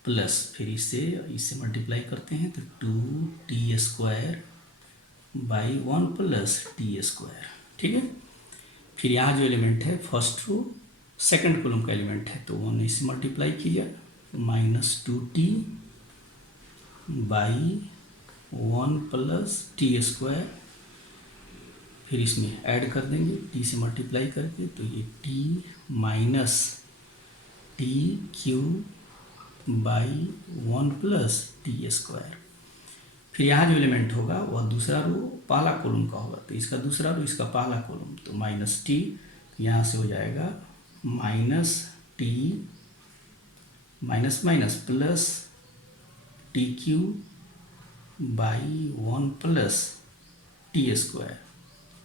plus फिर इससे मल्टीप्लाई करते हैं तो 2t square by 1 plus T square. ठीक है, फिर यहाँ जो एलिमेंट है फर्स्ट रो सेकंड कॉलम का एलिमेंट है तो 1 इससे मल्टीप्लाई किया, -2t by 1 plus T square, फिर इसमें ऐड कर देंगे t से मल्टीप्लाई करके, तो ये t minus T Q by 1 plus T square. फिर यहाँ जो एलिमेंट होगा वह दूसरा रो पहला कॉलम का होगा, तो इसका दूसरा रो इसका पहला कॉलम, तो माइनस टी, यहाँ से हो जाएगा minus T minus minus plus T Q by 1 plus T square,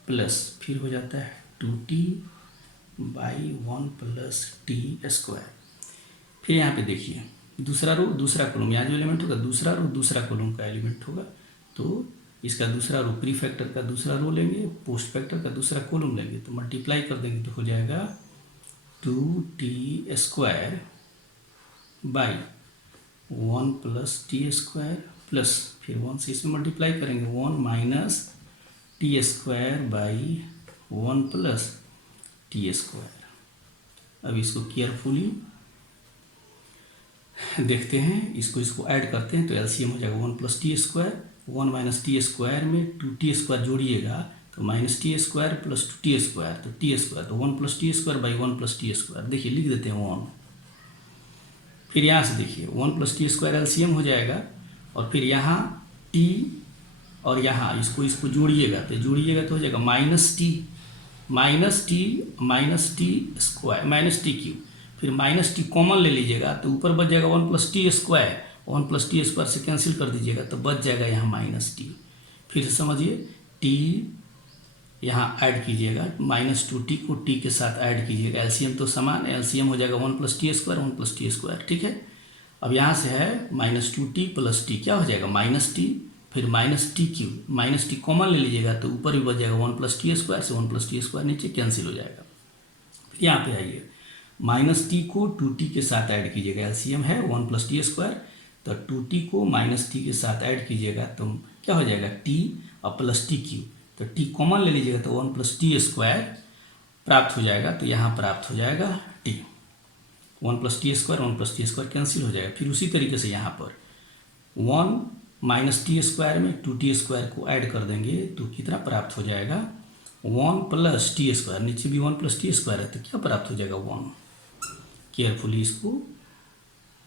plus फिर हो जाता है 2t by 1 plus T square. फिर यहाँ पे देखिए दूसरा रो दूसरा कॉलम, यहाँ जो एलिमेंट होगा दूसरा रो दूसरा कॉलम का एलिमेंट होगा, तो इसका दूसरा रो प्री फैक्टर का दूसरा रो लेंगे, पोस्ट फैक्टर का दूसरा कॉलम लेंगे, तो मल्टीप्लाई कर देंगे तो हो जाएगा 2t square by 1 plus T square, plus फिर 1 से इसमें मल्टीप्लाई करेंगे 1 minus T square by 1 plus T square. अब इसको केयरफुली देखते हैं, इसको ऐड करते हैं तो एलसीएम हो जाएगा 1 plus T square, 1 minus T square में 2t स्क्वायर जोड़िएगा तो minus T square plus 2t square, तो टी स्क्वायर, तो 1 plus T square by 1 plus T square, देखिए लिख देते हैं 1। फिर यहाँ से देखिए 1 प्लस टी स्क्वायर एलसीएम हो जाएगा, और फिर यहाँ t और यहाँ इसको जोड़िएगा तो हो जाएगा minus T square minus T Q, फिर माइनस टी कॉमन ले लीजिएगा तो ऊपर बच जाएगा 1 plus T square, 1 plus T square से कैंसिल कर दीजिएगा तो बच जाएगा यहाँ माइनस टी। फिर से समझिए टी यहाँ ऐड कीजिएगा, -2t को t के साथ ऐड कीजिएगा, एलसीएम तो समान है, एलसीएम हो जाएगा 1 plus T square 1 plus T square, ठीक है। अब यहाँ से है -2t प्लस टी, क्या हो जाएगा माइनस टी, फिर minus T Q, minus T common ले लीजिएगा तो ऊपर भी बच जाएगा 1 प्लस टी स्क्वायर से 1 प्लस टी स्क्वायर नीचे कैंसिल हो जाएगा। फिर यहाँ पे आइए माइनस टी को 2t के साथ ऐड कीजिएगा, एलसीएम है 1 प्लस टी स्क्वायर, तो 2t को माइनस टी के साथ ऐड कीजिएगा तो क्या हो जाएगा t और प्लस टी क्यू, तो t कॉमन ले लीजिएगा तो 1 प्लस टी स्क्वायर प्राप्त हो जाएगा, तो यहाँ प्राप्त हो जाएगा t, 1 plus T square 1 plus T square cancel हो जाएगा। फिर उसी तरीके से यहाँ पर 1 माइनस टी स्क्वायर में 2t स्क्वायर को ऐड कर देंगे तो कितना प्राप्त हो जाएगा 1 प्लस टी स्क्वायर, नीचे भी 1 प्लस टी स्क्वायर है तो क्या प्राप्त हो जाएगा 1। केयरफुली इसको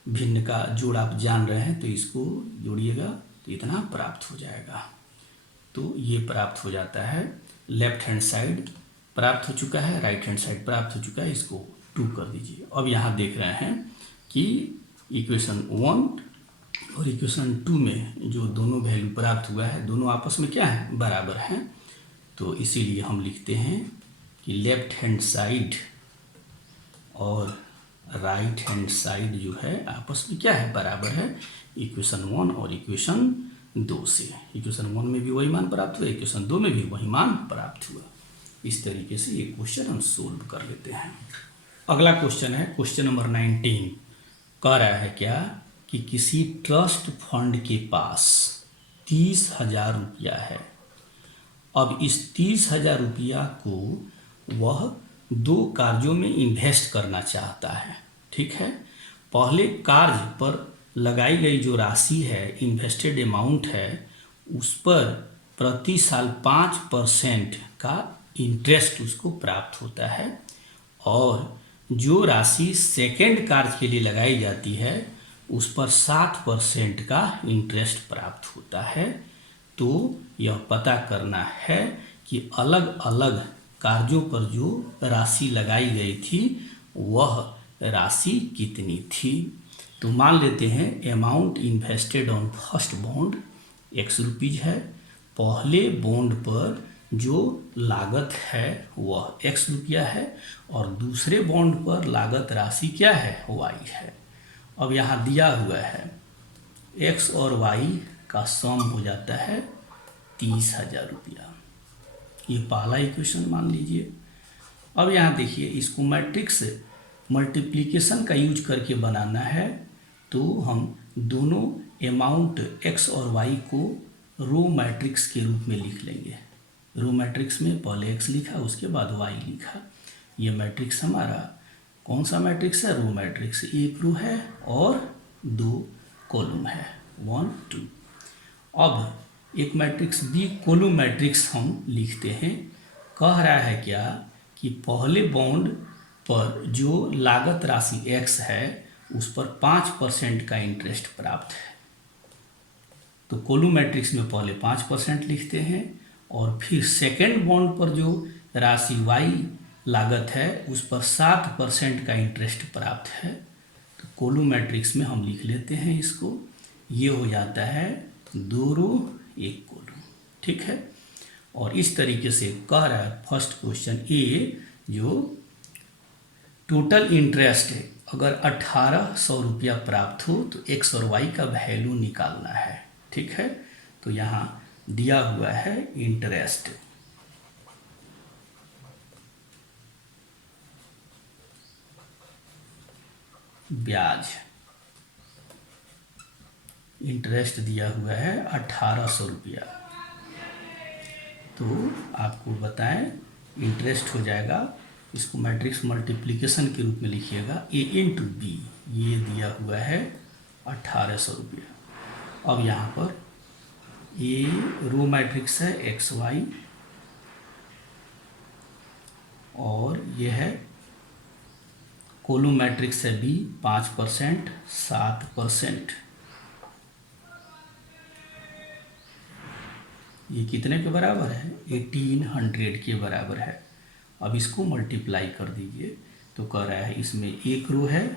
भिन्न का जोड़ आप जान रहे हैं तो इसको जोड़िएगा तो इतना प्राप्त हो जाएगा। तो ये प्राप्त हो जाता है, लेफ्ट हैंड साइड प्राप्त हो चुका है, राइट हैंड साइड प्राप्त हो चुका है, इसको 2 कर दीजिए। अब यहाँ देख रहे हैं कि इक्वेशन 1 और इक्वेशन 2 में जो दोनों वैल्यू प्राप्त हुआ है दोनों आपस में क्या है बराबर हैं, तो इसीलिए हम लिखते हैं कि लेफ्ट हैंड साइड और राइट हैंड साइड जो है आपस में क्या है बराबर है, इक्वेशन 1 और इक्वेशन 2 से। इक्वेशन 1 में भी वही मान प्राप्त हुआ, इक्वेशन 2 में भी वही मान प्राप्त हुआ। इस तरीके से ये क्वेश्चन हम सोल्व कर लेते हैं। अगला क्वेश्चन है क्वेश्चन नंबर 19, कह रहा है क्या कि किसी ट्रस्ट फंड के पास 30,000 रुपया है। अब इस 30,000 रुपया को वह 2 कार्यों में इन्वेस्ट करना चाहता है, ठीक है। पहले कार्य पर लगाई गई जो राशि है, इन्वेस्टेड अमाउंट है, उस पर प्रति साल 5% का इंटरेस्ट उसको प्राप्त होता है, और जो राशि सेकेंड कार्य के लिए लगाई जाती है उस पर 7% का इंटरेस्ट प्राप्त होता है। तो यह पता करना है कि अलग अलग कार्यों पर जो राशि लगाई गई थी वह राशि कितनी थी। तो मान लेते हैं amount invested on first bond x rupees है, पहले बॉन्ड पर जो लागत है वह x रुपया है, और दूसरे बॉन्ड पर लागत राशि क्या है y है। अब यहाँ दिया हुआ है x और y का सम हो जाता है 30,000 रुपया, ये पहला इक्वेशन मान लीजिए। अब यहाँ देखिए इसको मैट्रिक्स मल्टीप्लिकेशन का यूज करके बनाना है, तो हम दोनों अमाउंट x और y को रो मैट्रिक्स के रूप में लिख लेंगे। रो मैट्रिक्स में पहले x लिखा उसके बाद y लिखा, ये मैट्रिक्स हमारा कौन सा मैट्रिक्स है? Row matrix. एक रो है और 2 कॉलम है, 1 2। अब एक मैट्रिक्स बी कॉलम मैट्रिक्स हम लिखते हैं। कह रहा है क्या कि पहले बॉन्ड पर जो लागत राशि x है उस पर 5% का इंटरेस्ट प्राप्त है। तो कॉलम मैट्रिक्स में पहले 5% लिखते हैं और फिर सेकेंड बॉन्ड पर जो राशि y लागत है उस पर 7% का इंटरेस्ट प्राप्त है। तो कॉलम मैट्रिक्स में हम लिख लेते हैं इसको। ये हो जाता है 2 रो 1 कॉलम, ठीक है। और इस तरीके से कह रहा है फर्स्ट क्वेश्चन ए, जो टोटल इंटरेस्ट है अगर 1800 रुपया प्राप्त हो तो एक्स और वाई का वैल्यू निकालना है, ठीक है। तो यहाँ दिया हुआ है इंटरेस्ट, ब्याज, इंटरेस्ट दिया हुआ है 1800 रुपया। तो आपको बताएं इंटरेस्ट हो जाएगा, इसको मैट्रिक्स मल्टीप्लिकेशन के रूप में लिखिएगा, ए इंटू बी, ये दिया हुआ है 1800 रुपया। अब यहाँ पर ये रो मैट्रिक्स है एक्स वाई और ये है कॉलम मैट्रिक्स है बी, 5% 7%, ये कितने के बराबर है? 1800 के बराबर है। अब इसको मल्टीप्लाई कर दीजिए तो कह रहा है इसमें एक रो है,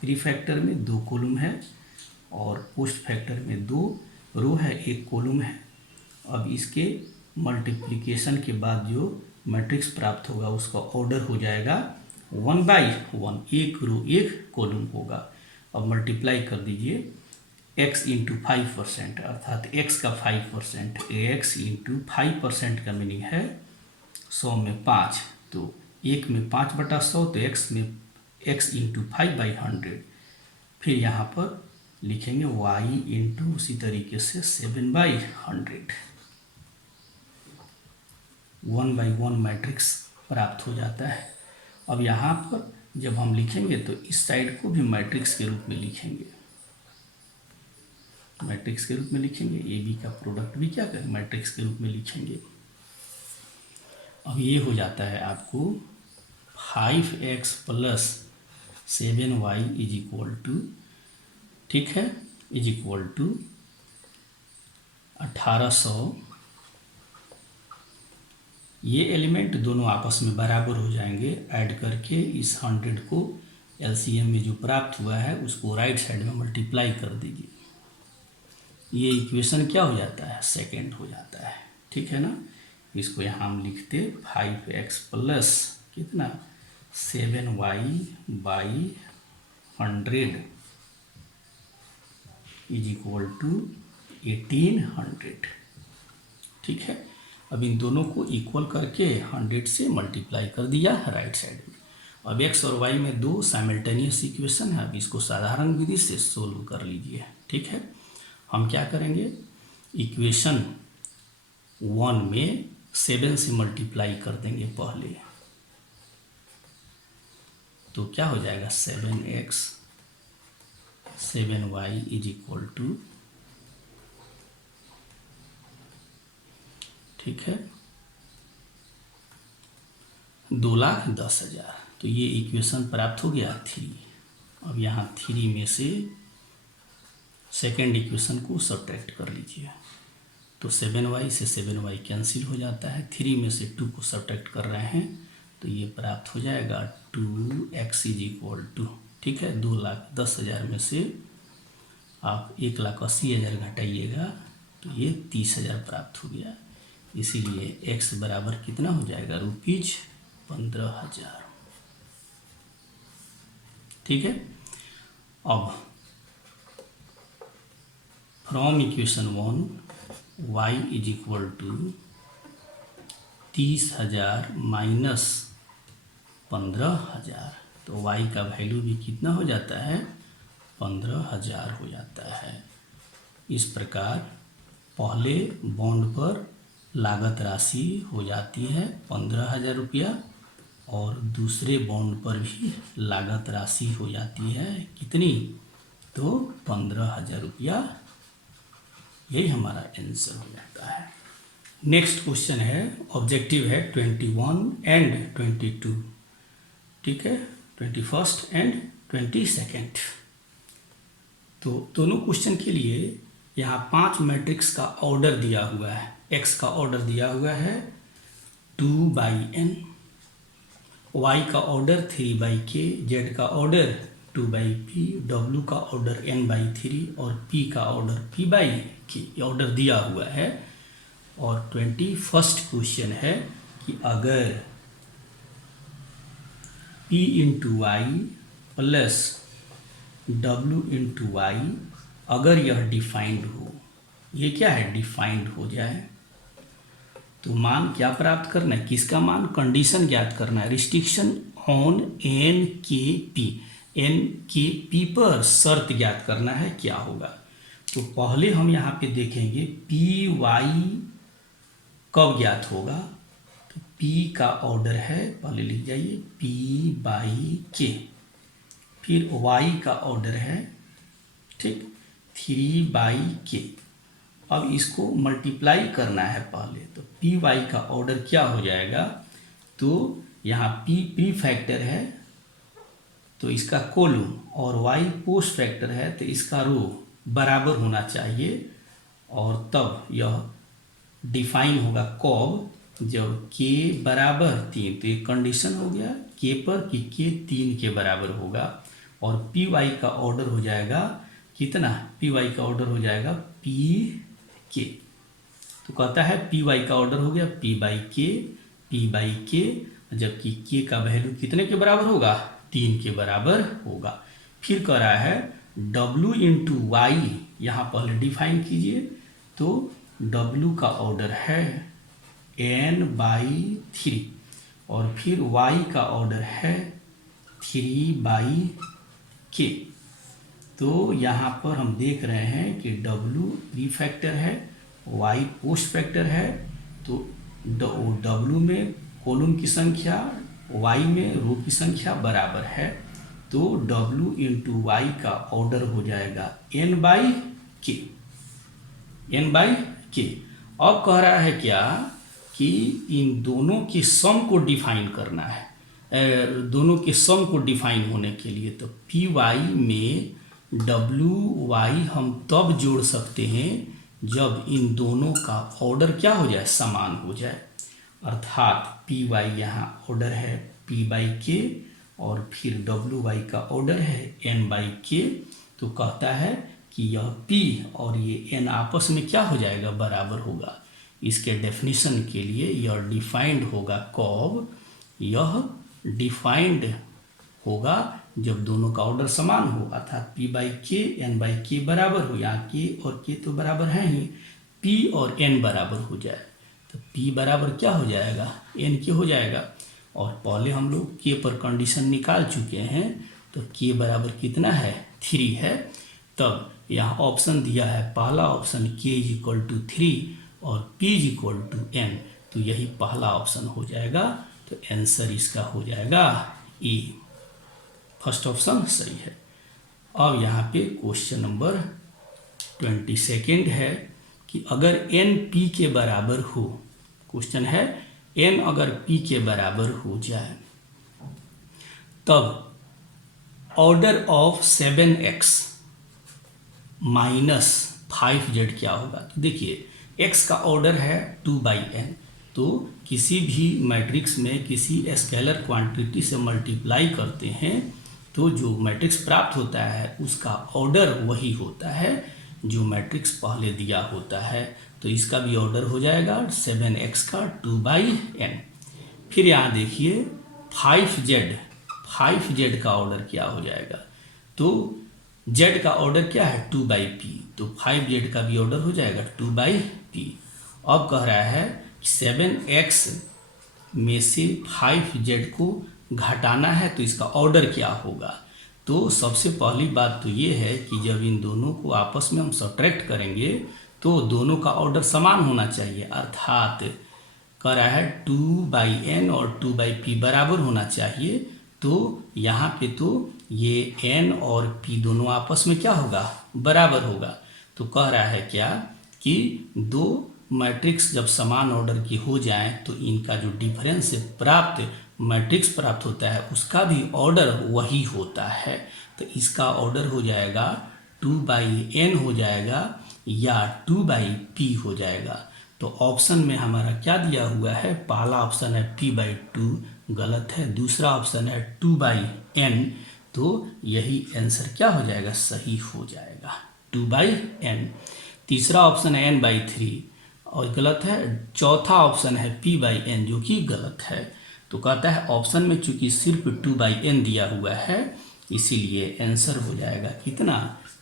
प्री फैक्टर में 2 कॉलम है और पोस्ट फैक्टर में 2 रो है 1 कॉलम है। अब इसके मल्टीप्लिकेशन के बाद जो मैट्रिक्स प्राप्त होगा उसका ऑर्डर हो जाएगा 1/1, 1 रो 1 कॉलम होगा। अब मल्टीप्लाई कर दीजिए x इंटू 5%, अर्थात x का 5%, x इंटू 5% का मीनिंग है 100 में 5, तो 1 में 5/100, तो x इंटू 5/100। फिर यहाँ पर लिखेंगे y इंटू उसी तरीके से 7/100, 1/1 मैट्रिक्स प्राप्त हो जाता है। अब यहाँ पर जब हम लिखेंगे तो इस साइड को भी मैट्रिक्स के रूप में लिखेंगे, मैट्रिक्स के रूप में लिखेंगे, ए बी का प्रोडक्ट भी क्या करें मैट्रिक्स के रूप में लिखेंगे। अब ये हो जाता है आपको 5x + 7y is equal to, ठीक है, इज इक्वल टू 1800। ये एलिमेंट दोनों आपस में बराबर हो जाएंगे, ऐड करके इस 100 को एलसीएम में जो प्राप्त हुआ है उसको राइट साइड में मल्टीप्लाई कर दीजिए। ये इक्वेशन क्या हो जाता है? सेकेंड हो जाता है, ठीक है ना। इसको यहाँ हम लिखते 5x + कितना 7y/100 इज इक्वल टू 1800, ठीक है। अब इन दोनों को इक्वल करके 100 से मल्टीप्लाई कर दिया राइट साइड में। अब x और y में 2 साइमल्टेनियस इक्वेशन है, अब इसको साधारण विधि से सोल्व कर लीजिए, ठीक है। हम क्या करेंगे, इक्वेशन 1 में 7 से मल्टीप्लाई कर देंगे पहले, तो क्या हो जाएगा 7x 7y is equal to, ठीक है, 2,10,000। तो ये इक्वेशन प्राप्त हो गया 3। अब यहाँ 3 में से सेकेंड इक्वेशन को सब्ट्रैक्ट कर लीजिए, तो 7y से 7y कैंसिल हो जाता है, 3 में से 2 को सब्ट्रैक्ट कर रहे हैं तो ये प्राप्त हो जाएगा 2x इज इक्वल टू, ठीक है, 2,10,000 में से आप 1,80,000 घटाइएगा तो ये 30,000 प्राप्त हो गया। इसीलिए x बराबर कितना हो जाएगा ₹15,000, ठीक है। अब from equation 1 y is equal to 30,000 minus 15,000, तो y का वैल्यू भी कितना हो जाता है 15,000 हो जाता है। इस प्रकार पहले बॉन्ड पर लागत राशि हो जाती है 15,000 रुपया और दूसरे बॉन्ड पर भी लागत राशि हो जाती है कितनी, तो 15,000 रुपया। यही हमारा आंसर हो जाता है। नेक्स्ट क्वेश्चन है, ऑब्जेक्टिव है 21 एंड 22, ठीक है, 21 एंड 22। तो दोनों क्वेश्चन के लिए यहाँ 5 मैट्रिक्स का ऑर्डर दिया हुआ है। एक्स का ऑर्डर दिया हुआ है 2/n, वाई का ऑर्डर 3/k, जेड का ऑर्डर 2/p, डब्ल्यू का ऑर्डर n/3 और p का ऑर्डर p/k, ये ऑर्डर दिया हुआ है। और 21 क्वेश्चन है कि अगर p into Y plus w into Y अगर यह डिफाइंड हो, ये क्या है, डिफाइंड हो जाए, तो मान क्या प्राप्त करना है, किसका मान, कंडीशन ज्ञात करना है, रिस्ट्रिक्शन ऑन एन के पी पर शर्त ज्ञात करना है, क्या होगा। तो पहले हम यहाँ पे देखेंगे पी वाई कब ज्ञात होगा, तो p का ऑर्डर है, पहले लिख जाइए p/k, फिर y का ऑर्डर है, ठीक, 3/k। अब इसको मल्टीप्लाई करना है पहले, तो पी वाई का ऑर्डर क्या हो जाएगा, तो यहाँ p प्री फैक्टर है तो इसका कॉलम और y पोस्ट फैक्टर है तो इसका रो बराबर होना चाहिए, और तब यह डिफाइन होगा कब, जब k बराबर 3, तो ये कंडीशन हो गया k पर कि k 3 के बराबर होगा, और पी वाई का ऑर्डर हो जाएगा कितना, पी वाई का ऑर्डर हो जाएगा p/k, तो कहता है पी वाई का ऑर्डर हो गया p/k, जबकि k का वैल्यू कितने के बराबर होगा, 3 के बराबर होगा। फिर कह रहा है w इंटू वाई, यहाँ पहले डिफाइन कीजिए, तो w का ऑर्डर है n/3 और फिर y का ऑर्डर है 3/k। तो यहाँ पर हम देख रहे हैं कि w प्री फैक्टर है, y पोस्ट फैक्टर है, तो w में कॉलम की संख्या, y में रो की संख्या बराबर है, तो w इंटू वाई का ऑर्डर हो जाएगा n/k। अब कह रहा है क्या कि इन दोनों के सम को डिफाइन करना है, दोनों के सम को डिफाइन होने के लिए, तो पी वाई में डब्ल्यू वाई हम तब जोड़ सकते हैं जब इन दोनों का ऑर्डर क्या हो जाए, समान हो जाए, अर्थात पी वाई यहाँ ऑर्डर है p/k और फिर डब्ल्यू वाई का ऑर्डर है n/k, तो कहता है कि यह p और ये n आपस में क्या हो जाएगा, बराबर होगा। इसके डेफिनेशन के लिए यह डिफाइंड होगा कब, यह डिफाइंड होगा जब दोनों का ऑर्डर समान हो, अर्थात p/k n/k बराबर हो, यहाँ k और k तो बराबर है ही, p और n बराबर हो जाए, तो p बराबर क्या हो जाएगा, n हो जाएगा। और पहले हम लोग k पर कंडीशन निकाल चुके हैं, तो k बराबर कितना है, 3 है। तब यहाँ ऑप्शन दिया है, पहला ऑप्शन k = 3 और p = n, तो यही पहला ऑप्शन हो जाएगा, तो आंसर इसका हो जाएगा ए, फर्स्ट ऑप्शन सही है। अब यहाँ पे क्वेश्चन नंबर 22 है कि अगर n p के बराबर हो, क्वेश्चन है n अगर p के बराबर हो जाए तब order of 7x minus 5z क्या होगा। तो देखिए x का ऑर्डर है 2/n, तो किसी भी मैट्रिक्स में किसी स्केलर क्वांटिटी से मल्टीप्लाई करते हैं तो जो मैट्रिक्स प्राप्त होता है उसका ऑर्डर वही होता है जो मैट्रिक्स पहले दिया होता है, तो इसका भी ऑर्डर हो जाएगा 7x का 2/n। फिर यहाँ देखिए 5z का ऑर्डर क्या हो जाएगा, तो z का ऑर्डर क्या है 2/p, तो 5z का भी ऑर्डर हो जाएगा 2/p। अब कह रहा है 7x में से 5z को घटाना है तो इसका ऑर्डर क्या होगा। तो सबसे पहली बात तो ये है कि जब इन दोनों को आपस में हम सब्ट्रैक्ट करेंगे तो दोनों का ऑर्डर समान होना चाहिए, अर्थात कह रहा है 2/n और 2/p बराबर होना चाहिए। तो यहाँ पे तो ये n और p दोनों आपस में क्या होगा, बराबर होगा। तो कह रहा है क्या कि दो मैट्रिक्स जब समान ऑर्डर की हो जाएं तो इनका जो डिफरेंस से प्राप्त मैट्रिक्स प्राप्त होता है उसका भी ऑर्डर वही होता है। तो इसका ऑर्डर हो जाएगा 2/n हो जाएगा या 2/p हो जाएगा। तो ऑप्शन में हमारा क्या दिया हुआ है, पहला ऑप्शन है p/2 गलत है, दूसरा ऑप्शन है 2/n। तो यही आंसर क्या हो जाएगा, सही हो जाएगा 2/n। तीसरा ऑप्शन है n/3 और गलत है। चौथा ऑप्शन है p/n जो कि गलत है। तो कहता है ऑप्शन में चूंकि सिर्फ 2/n दिया हुआ है इसीलिए आंसर हो जाएगा कितना,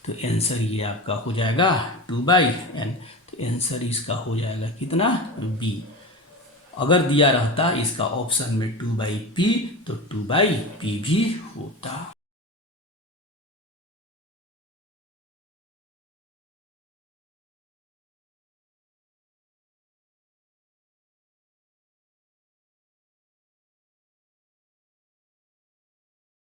तो आंसर ये आपका हो जाएगा 2/n। तो आंसर इसका हो जाएगा कितना, बी। अगर दिया रहता इसका ऑप्शन में 2/p तो 2/p भी होता।